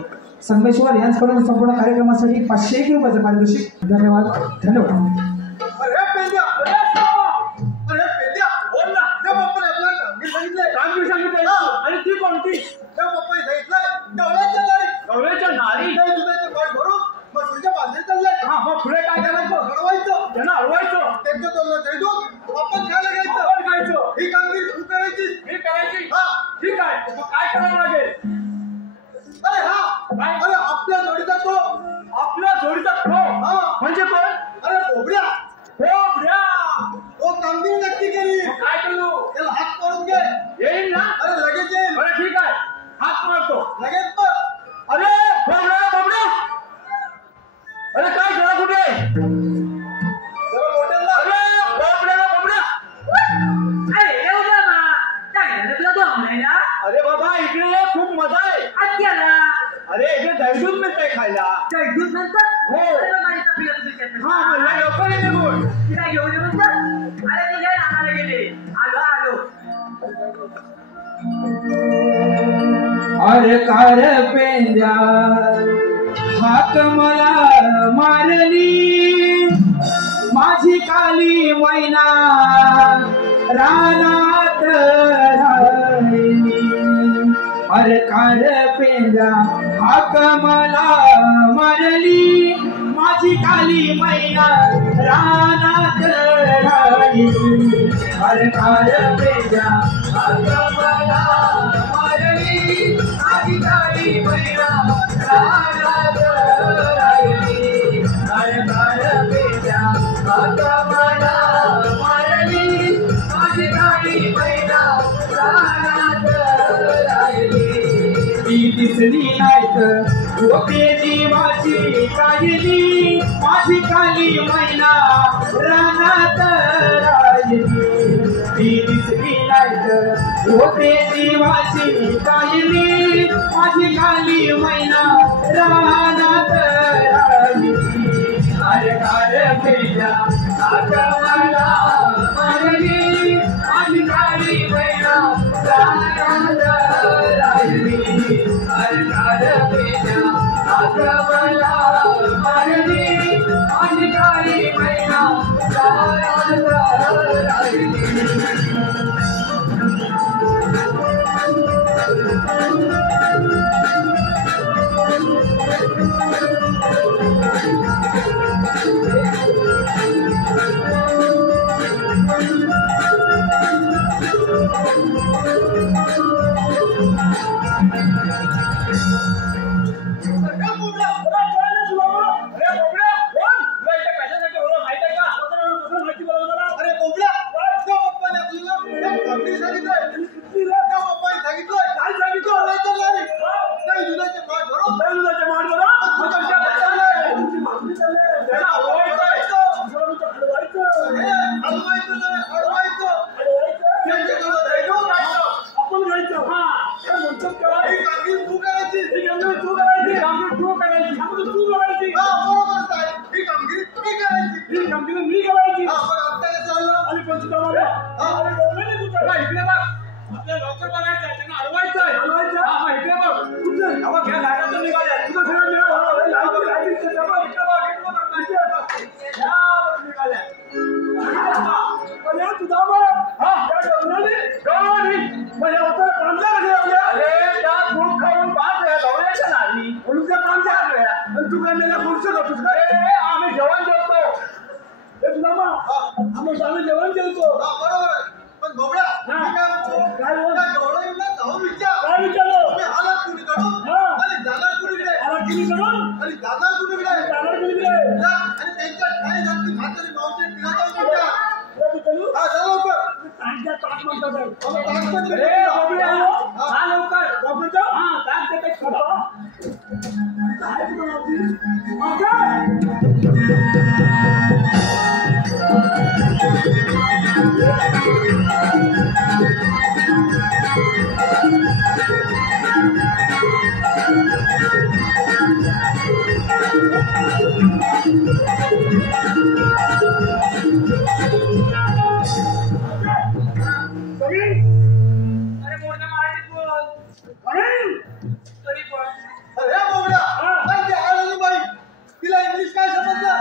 संगमेश्वर यांच्याकडून संपूर्ण कार्यक्रमासाठी 501 रुपयाचे पारितोषिक. धन्यवाद. अरे पेंद्या, अरे पेंद्या, बोल ना. त्या बाप्पाने आपल्याला कामगिरी सांगितलंय आणि ती कोणती? त्या बाप्पाने सांगितलंय गवळ्याच्या नारी दुधाचे पाठ भरून मग तुझ्या बांधले चाललंय. हा मग पुढे काय करायचं? अडवायचं, त्यांना अडवायचं, त्यांचं चाललं दही दूध आपण खायला घ्यायचं. ही कामगिरी तू करायची, मी करायची. हा ठीक आहे. मग काय करावं लागेल? अरे हा, अरे आपल्या जोडीचा तो हा म्हणजे कोण? अरे बोबड्या. तो कामगिरी नक्की केली. काय करू? त्याला हात मारून घे. येईल ना? अरे लगेच येईल. बरं ठीक आहे, हात मारतो लगेच. पण अरे बोबड्या, अरे काय झालं कुठे? अरे बाबा इकडे खूप मजा आहे. अरे इकडे दहीदूध मिळतंय खायला. दहीदूध नंतर हो हा म्हणलं लवकर येते बोल. काय घेऊन म्हणतात? अरे ते काय आणायला गेले. आलो अरे कार पेंद्या हाक मला मारली माझी काली मैना रानात राहिली. अरे कार पेंद्या हाक मला मारली माझी काली मैना रानात राहिली. अरे कार पेंद्या हाक मला मारली माझी काली मैना रानात राहिली. अरे कार पेंद्या हाक मला मारली माझी काली मैना रानात राहिली. ती दिसली नाहीत होते जीवाची कायली माझी काली मैना रानात राहिली. ती दिसली नाहीत होते जीवाची कायली माझी काली मैना रानात राहिली. अरे कार पेंद्या हाक मला मारली माझी काली मैना रानात राहिली. अरे कार पेंद्या हाक मला मारली माझी काली मैना रानात राहिली. अरे मोठ्या मराठीत बोल. तरी पण अरे बोबड्या, काय ते आळंदीबाई, तिला इंग्लिश काय समजलं?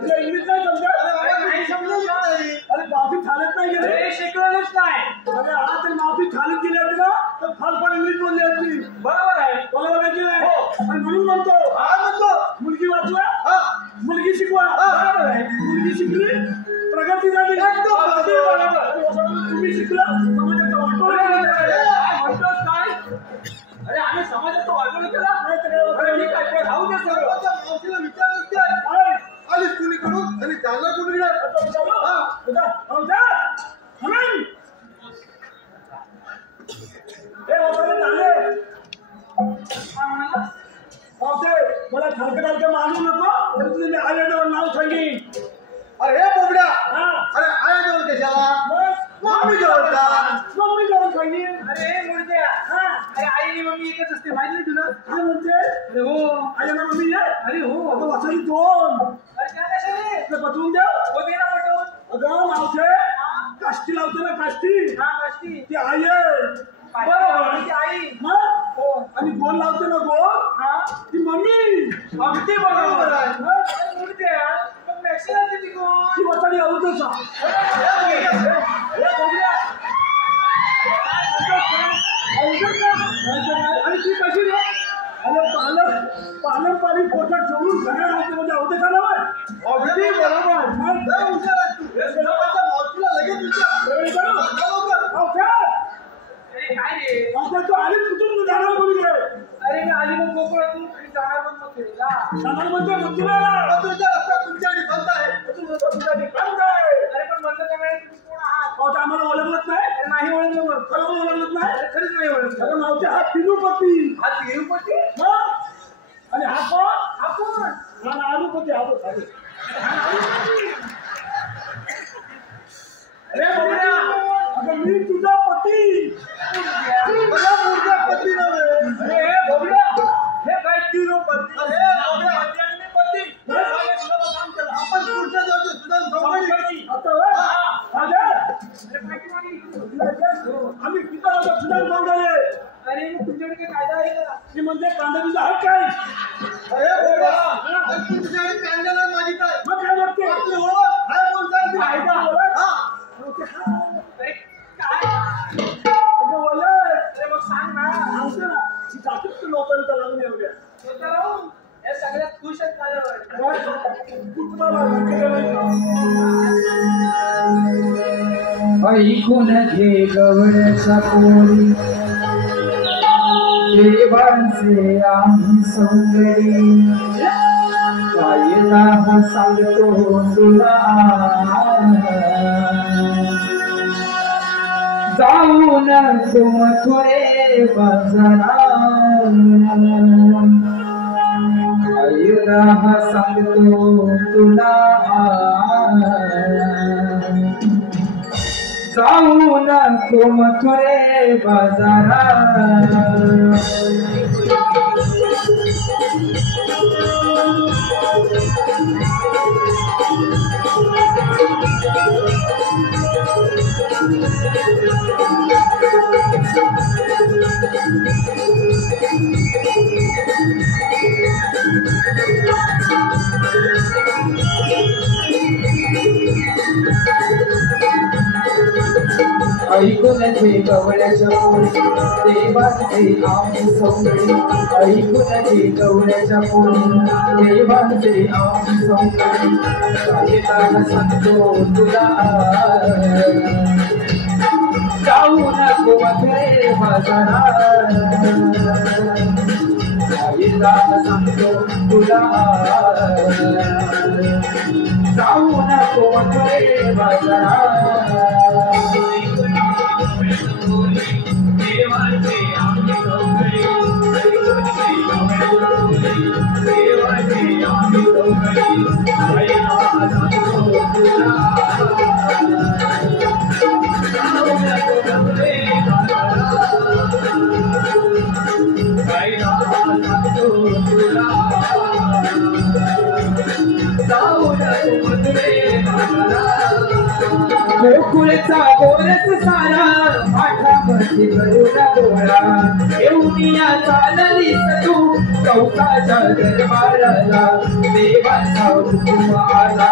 तिला इंग्लिश काय समजलं? अरे बाबा, काही समजलंच नाही. अरे माफी चालत नाही गेले. अरे शिकवलंच नाही. अरे हा तर माफी चालत गेली होती ना, तर फार इंग्लिश बोलली असती. बरोबर आहे. बरोबर आहे की नाही? आणि म्हणून म्हणतो, हा म्हणतो, मुलगी वाचवा, मुलगी शिकवा. बरोबर आहे. मुलगी शिकली, प्रगती झाली. एकदम बरोबर. तुम्ही शिकला, समाजाचं वाटोळं केलं. काय म्हणतोस काय? अरे आम्ही समाजाचं वाटोळं केलं. अरे मी काय राहू दे सगळं. मावशीला विचारलंच काय? आलीस कुणीकडून आणि त्यांना कुठून येणार? मला सारखं मानू नको, तर तुझे मी आयाजवळ नाव सांगेन. अरे हे बोबड्या, अरे आयाजवळ कशाला? मम्मी जवळ जा. मम्मी जवळ सांगेन. अरे मुर्द्या. अरे आई आणि मम्मी एकच असते माहिती नाही तुला? काय म्हणते? अरे हो. आई आणि मम्मी आहे? अरे हो. आता वाचायची दोन. अरे त्या कशाने? ते बदलून देऊ. हो दे ना मोठं. अगं मावशे, काष्टी लावते ना काष्टी, हा काष्टी. ती आई आहे. बरोबर. ती आई. मग? आणि गोल लावते ना गोल, हा ती मम्मी. अगदी बरोबर आहे. मग? अरे मुर्द्या, पण मॅक्सिन असते ती कोण? ती वाचायची आवडतच आणि ती कशी रे? अरे पारंपरिक पोशाख सोडून सगळ्या राज्यामध्ये होते का ना? अगदी बरोबर. अरे काय रे? तू आलीच कुठून जाणार कोणी गे? अरे मी आली मग गोकुळातून आणि जाणार पण मग खेळला. जाणार म्हणजे मथुरेला. तुमच्या रस्ता तुमच्यासाठी बंद आहे. तुमच्यासाठी बंद आहे. अरे पण म्हणलं त्या वेळेस तुम्ही कोण आहात? आम्हाला ओळखलंच नाही. अरे नाही ओळखलं मग. खरं ओळखलंच नाही. अरे खरंच नाही ओळखलं. अरे मावशी हा तिरुपती. हा तिरुपती? आणि हा कोण? हा कोण? हा नारुपती. अरे बोबड्या, अगं मी तुझा पती. मला मुर्द्या पती नव्हे. अरे हे बोबड्या, हे काय तिरुपती? अरे बोबड्या, पती आणि मी पती. हे सांगा तुला मग काम केलं. आपण पुढच्या जाऊ सुदान चौकडी. आता होय? अरे पाठीमागे. आम्ही किती होतो सुदान चौकडे. अरे तुमच्याकडे काही कायदा आहे का? ती म्हणजे कांदा तुझा हक काय? अरे बोबड्या, तुमच्याकडे कांद्याला माझी काय? मग काय वाटते? आपली ओळख काय कोण सांगते? कायदा. अरे काय? अगं ओळख. अरे मग सांग ना. सांगते ना. ती जातच तू लोकांना लागून येऊ द्या. स्वतः राहून या सगळ्यात खुश आहेत माझ्यावर. ऐकून घे गवळ्याच्या पोरी देवांचे आम्ही सौंदर्य कायदा हा सांगतो तुला जाऊ नको मथुरे बाजारात कायदा हा सांगतो तुला जाऊ नको मथुरे बाजारात ऐकून घे गवळ्याच्या पोरी देवांचे आम्ही सौंदर्य ऐकून घे गवळ्याच्या पोरी देवांचे आम्ही सौंदर्य कायदा सांगतो तुला जाऊ नको मथुरे बाजारात कायदा सांगतो तुला जाऊ नको मथुरे बाजारात गोकुळचा गोरस सारा माठामध्ये करून गोळा येऊनिया चाललीस तू कौसाच्या दरबाराला देवाचा हुकूम आला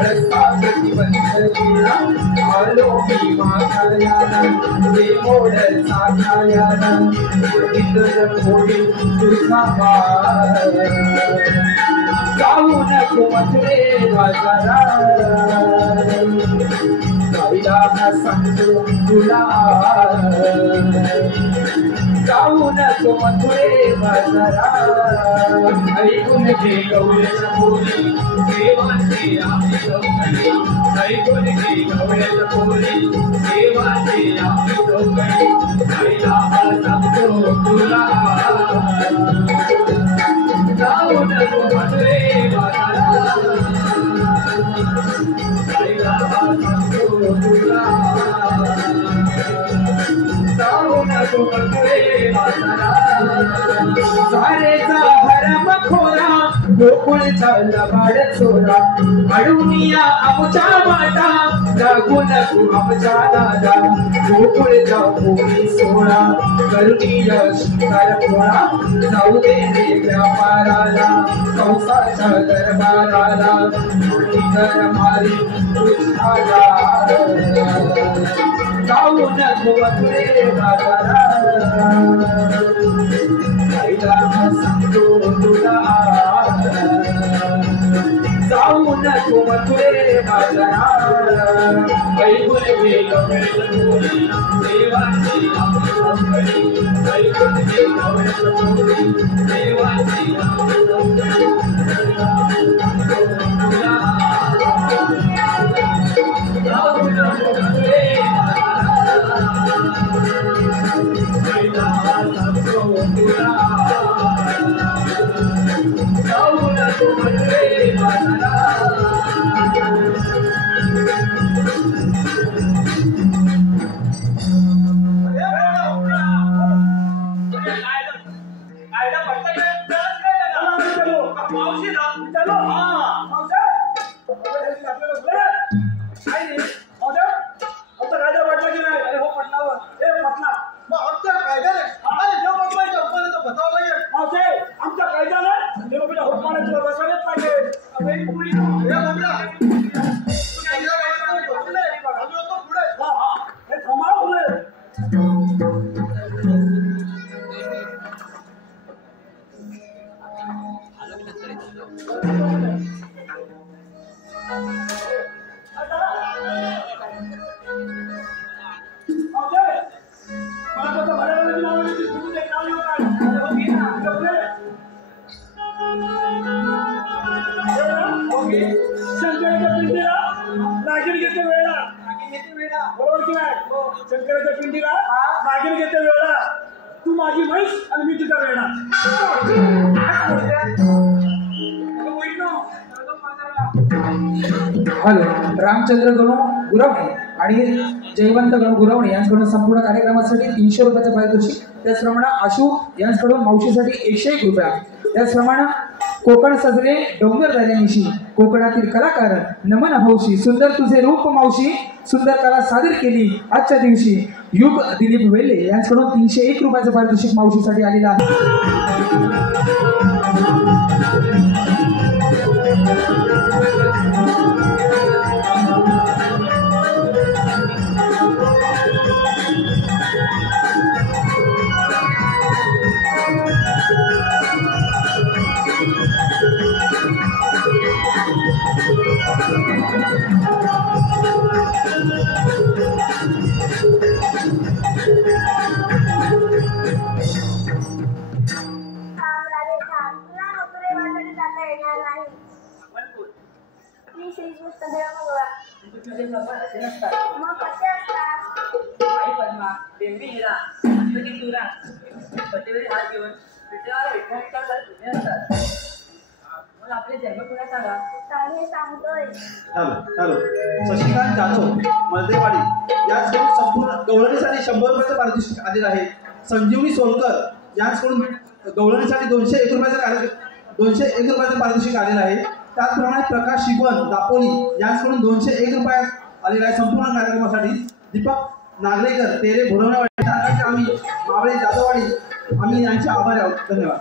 रस्ता प्रतिबंध केला आलो मी मागायाला ते मोड सागायाला इतर मोडी तुझा पार जाऊ नको मथुरे बाजारात जायला सांगतो तुला जाऊ नको मथुरे बाजारात ऐकून घे गवळ्याच्या बोली देवाचे आपली चौकडी ऐकून घे गवळ्याच्या बोली देवाचे आपली चौकडी जायला सांगतो तुला जाऊ नको मथुरे बाजारात जायला सांगतो तुला जाऊ नको मथुरे सारेचा भरम खोरा गोकुळचा लबाड चोरा अडुनिया आमच्या वाटा लागू नको आमच्या दादा गोकुळचा पोरी सोळा करुणीय शिकार खोळा जाऊ दे व्यापाराला कंसाच्या दरबाराला कर मारी तुझ्याला जाऊ नको मथुरे बाजारात जायला सांगतो तुला जाऊ नको मथुरे बाजारात ऐकून घे गवळ्याच्या बोली देवाची आपली चौकडी ऐकून घे गवळ्याच्या बोली देवाची आपली चौकडी जाऊ नको मथुरे जायला सांगतो तुला जाऊ नको मथुरे बाजारात आमच्या कायद्याने होतमानाची बसायलाच पाहिजे हे थांबा पुढे शंकराच्या पिंडीला नागिन घेते वेळा बरोबर की नाही शंकराच्या पिंडीला नागिन घेते वेळा तू माझी म्हैस आणि मी तुझा वेळा हॅलो रामचंद्र गणू गुरवणे आणि जयवंत गणू गुरवणे यांच्याकडून संपूर्ण कार्यक्रमासाठी 300 रुपयाचं पारितोषिक त्याचप्रमाणे आशू यांच्याकडून मावशीसाठी 101 रुपया त्याचप्रमाणे कोकण सजले डोंगर दऱ्यानिशी कोकणातील कलाकार नमन हौशी सुंदर तुझे रूप मावशी सुंदर कला सादर केली आजच्या दिवशी युग दिलीप वेले यांच्याकडून 301 रुपयाचं पारितोषिक मावशीसाठी आलेलं आहे आपले जन्म कुणात आला हॅलो शशिकांत जाधव मलदेवाडी याचकडून संपूर्ण गवळणीसाठी 100 रुपयाचं पारितोषिक आलेलं आहे संजीवनी सोलकर यांच्याकडून गवळणीसाठी 201 रुपयाचं पारितोषिक आलेलं आहे त्याचप्रमाणे प्रकाश शिगवण दापोली यांच्याकडून 201 रुपया आलेला आहे संपूर्ण कार्यक्रमासाठी. दीपक नागरेकर तेरे भुरवणेवाडी आम्ही मावळे जाधववाडी आम्ही यांचे आभारी आहोत. धन्यवाद.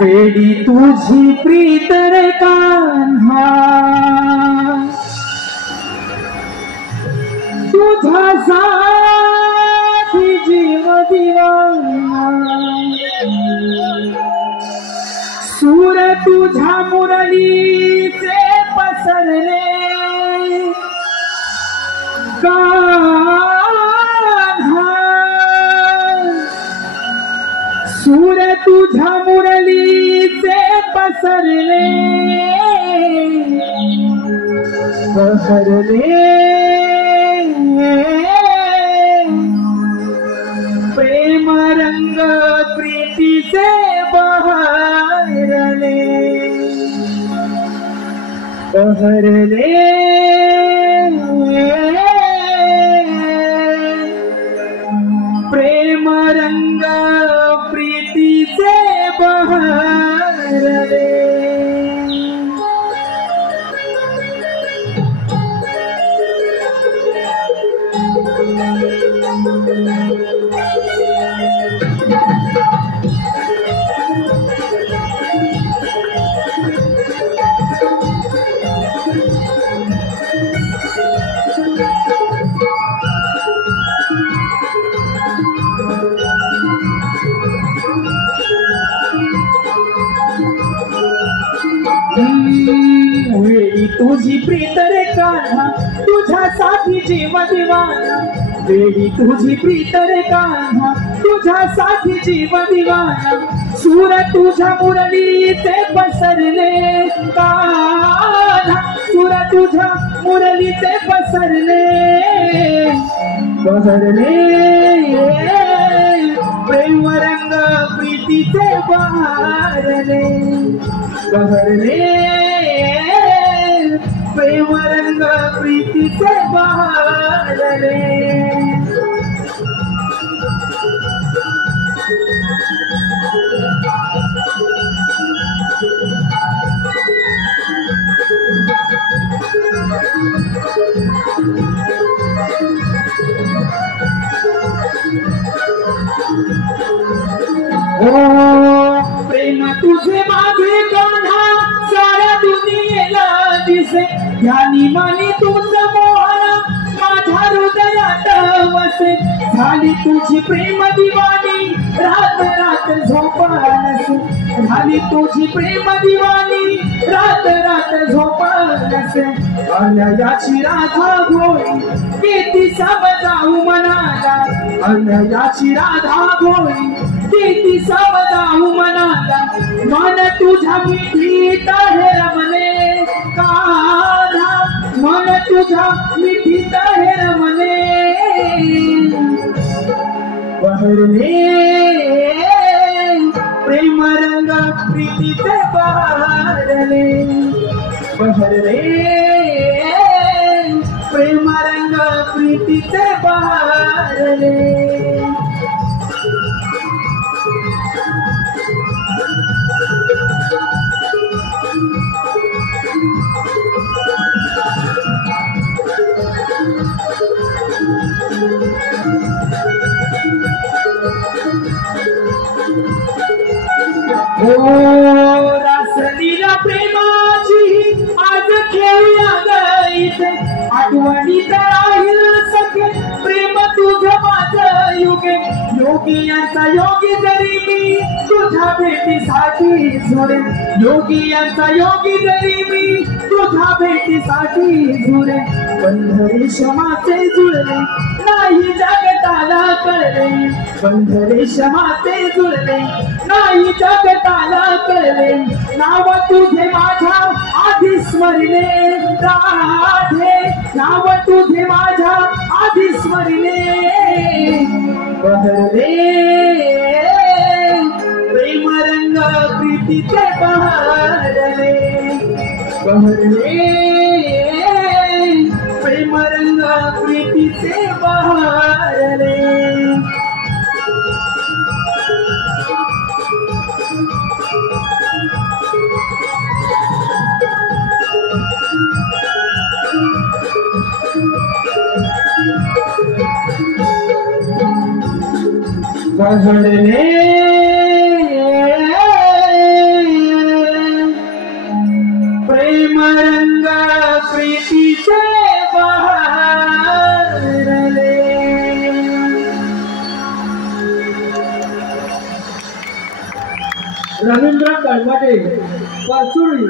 वेडी तुझी प्रीत रे कान्हा तुझ तुझ्या मुरलीचे पसरले कान्हा सूर तुझ्या मुरलीचे पसरले बहरले प्रेम रंग प्रीतीचे बहरले बहरले प्रेम रंग प्रीतीचे बहरले वेळी तुझी प्रीत रे कान्हा तुझ्यासाठी जीव दिवाना वेळी तुझी प्रीत रे कान्हा तुझ्यासाठी जीव दिवाना सूर तुझ्या मुरलीचे पसरले कान्हा सूर तुझ्या मुरलीचे पसरले बहरले प्रेम रंग प्रीतीचे बहरले बहरले प्रेम रंग प्रीतीचे बहरले ओ प्रेम तुझे माझे कान्हा साऱ्या दुनियेला दिसे ज्ञानी मानी तुझं मोहना माझ्या हृदयात वसे झाली तुझी प्रेम दिवाणी रात रात झोपानसे झाली तुझी प्रेम दिवाणी रात रात झोपानसे अन्यायाची राधा भोळी किती समजावू मनाला अन्यायाची राधा भोळी किती समजावू मनाला मन तुझ्या मिठीत हे रमले कान्हा मन तुझ्या मिठीत हे रमले बहरले प्रेम रंग प्रीतीचे बहरले बहरले प्रेम रंग प्रीतीचे बहरले रासलीला प्रेमाची आज खेळूया गईते आठवणीत राहील सखे प्रेम तुझं माझं युगे योगी यांचा योगी जरी मी तुझ्या भेटीसाठी झुरे योगी यांचा योगी जरी मी तुझ्या भेटीसाठी झुरे बंधरे क्षमाचे जुळले नाही जगताला कळले बंधरे क्षमाचे जुळले नाही जगताला कळले नाव तुझे माझ्या आधी स्मरले राधे नाव तुझे माझ्या आधी स्मरले बहरले प्रेम रंग प्रीतीचे बहरले बहरले प्रेम रंग प्रीतीचे बहरले बहरले प्रेम रंग प्रीतीचे बहरले रवींद्र कळवाटे परचुरी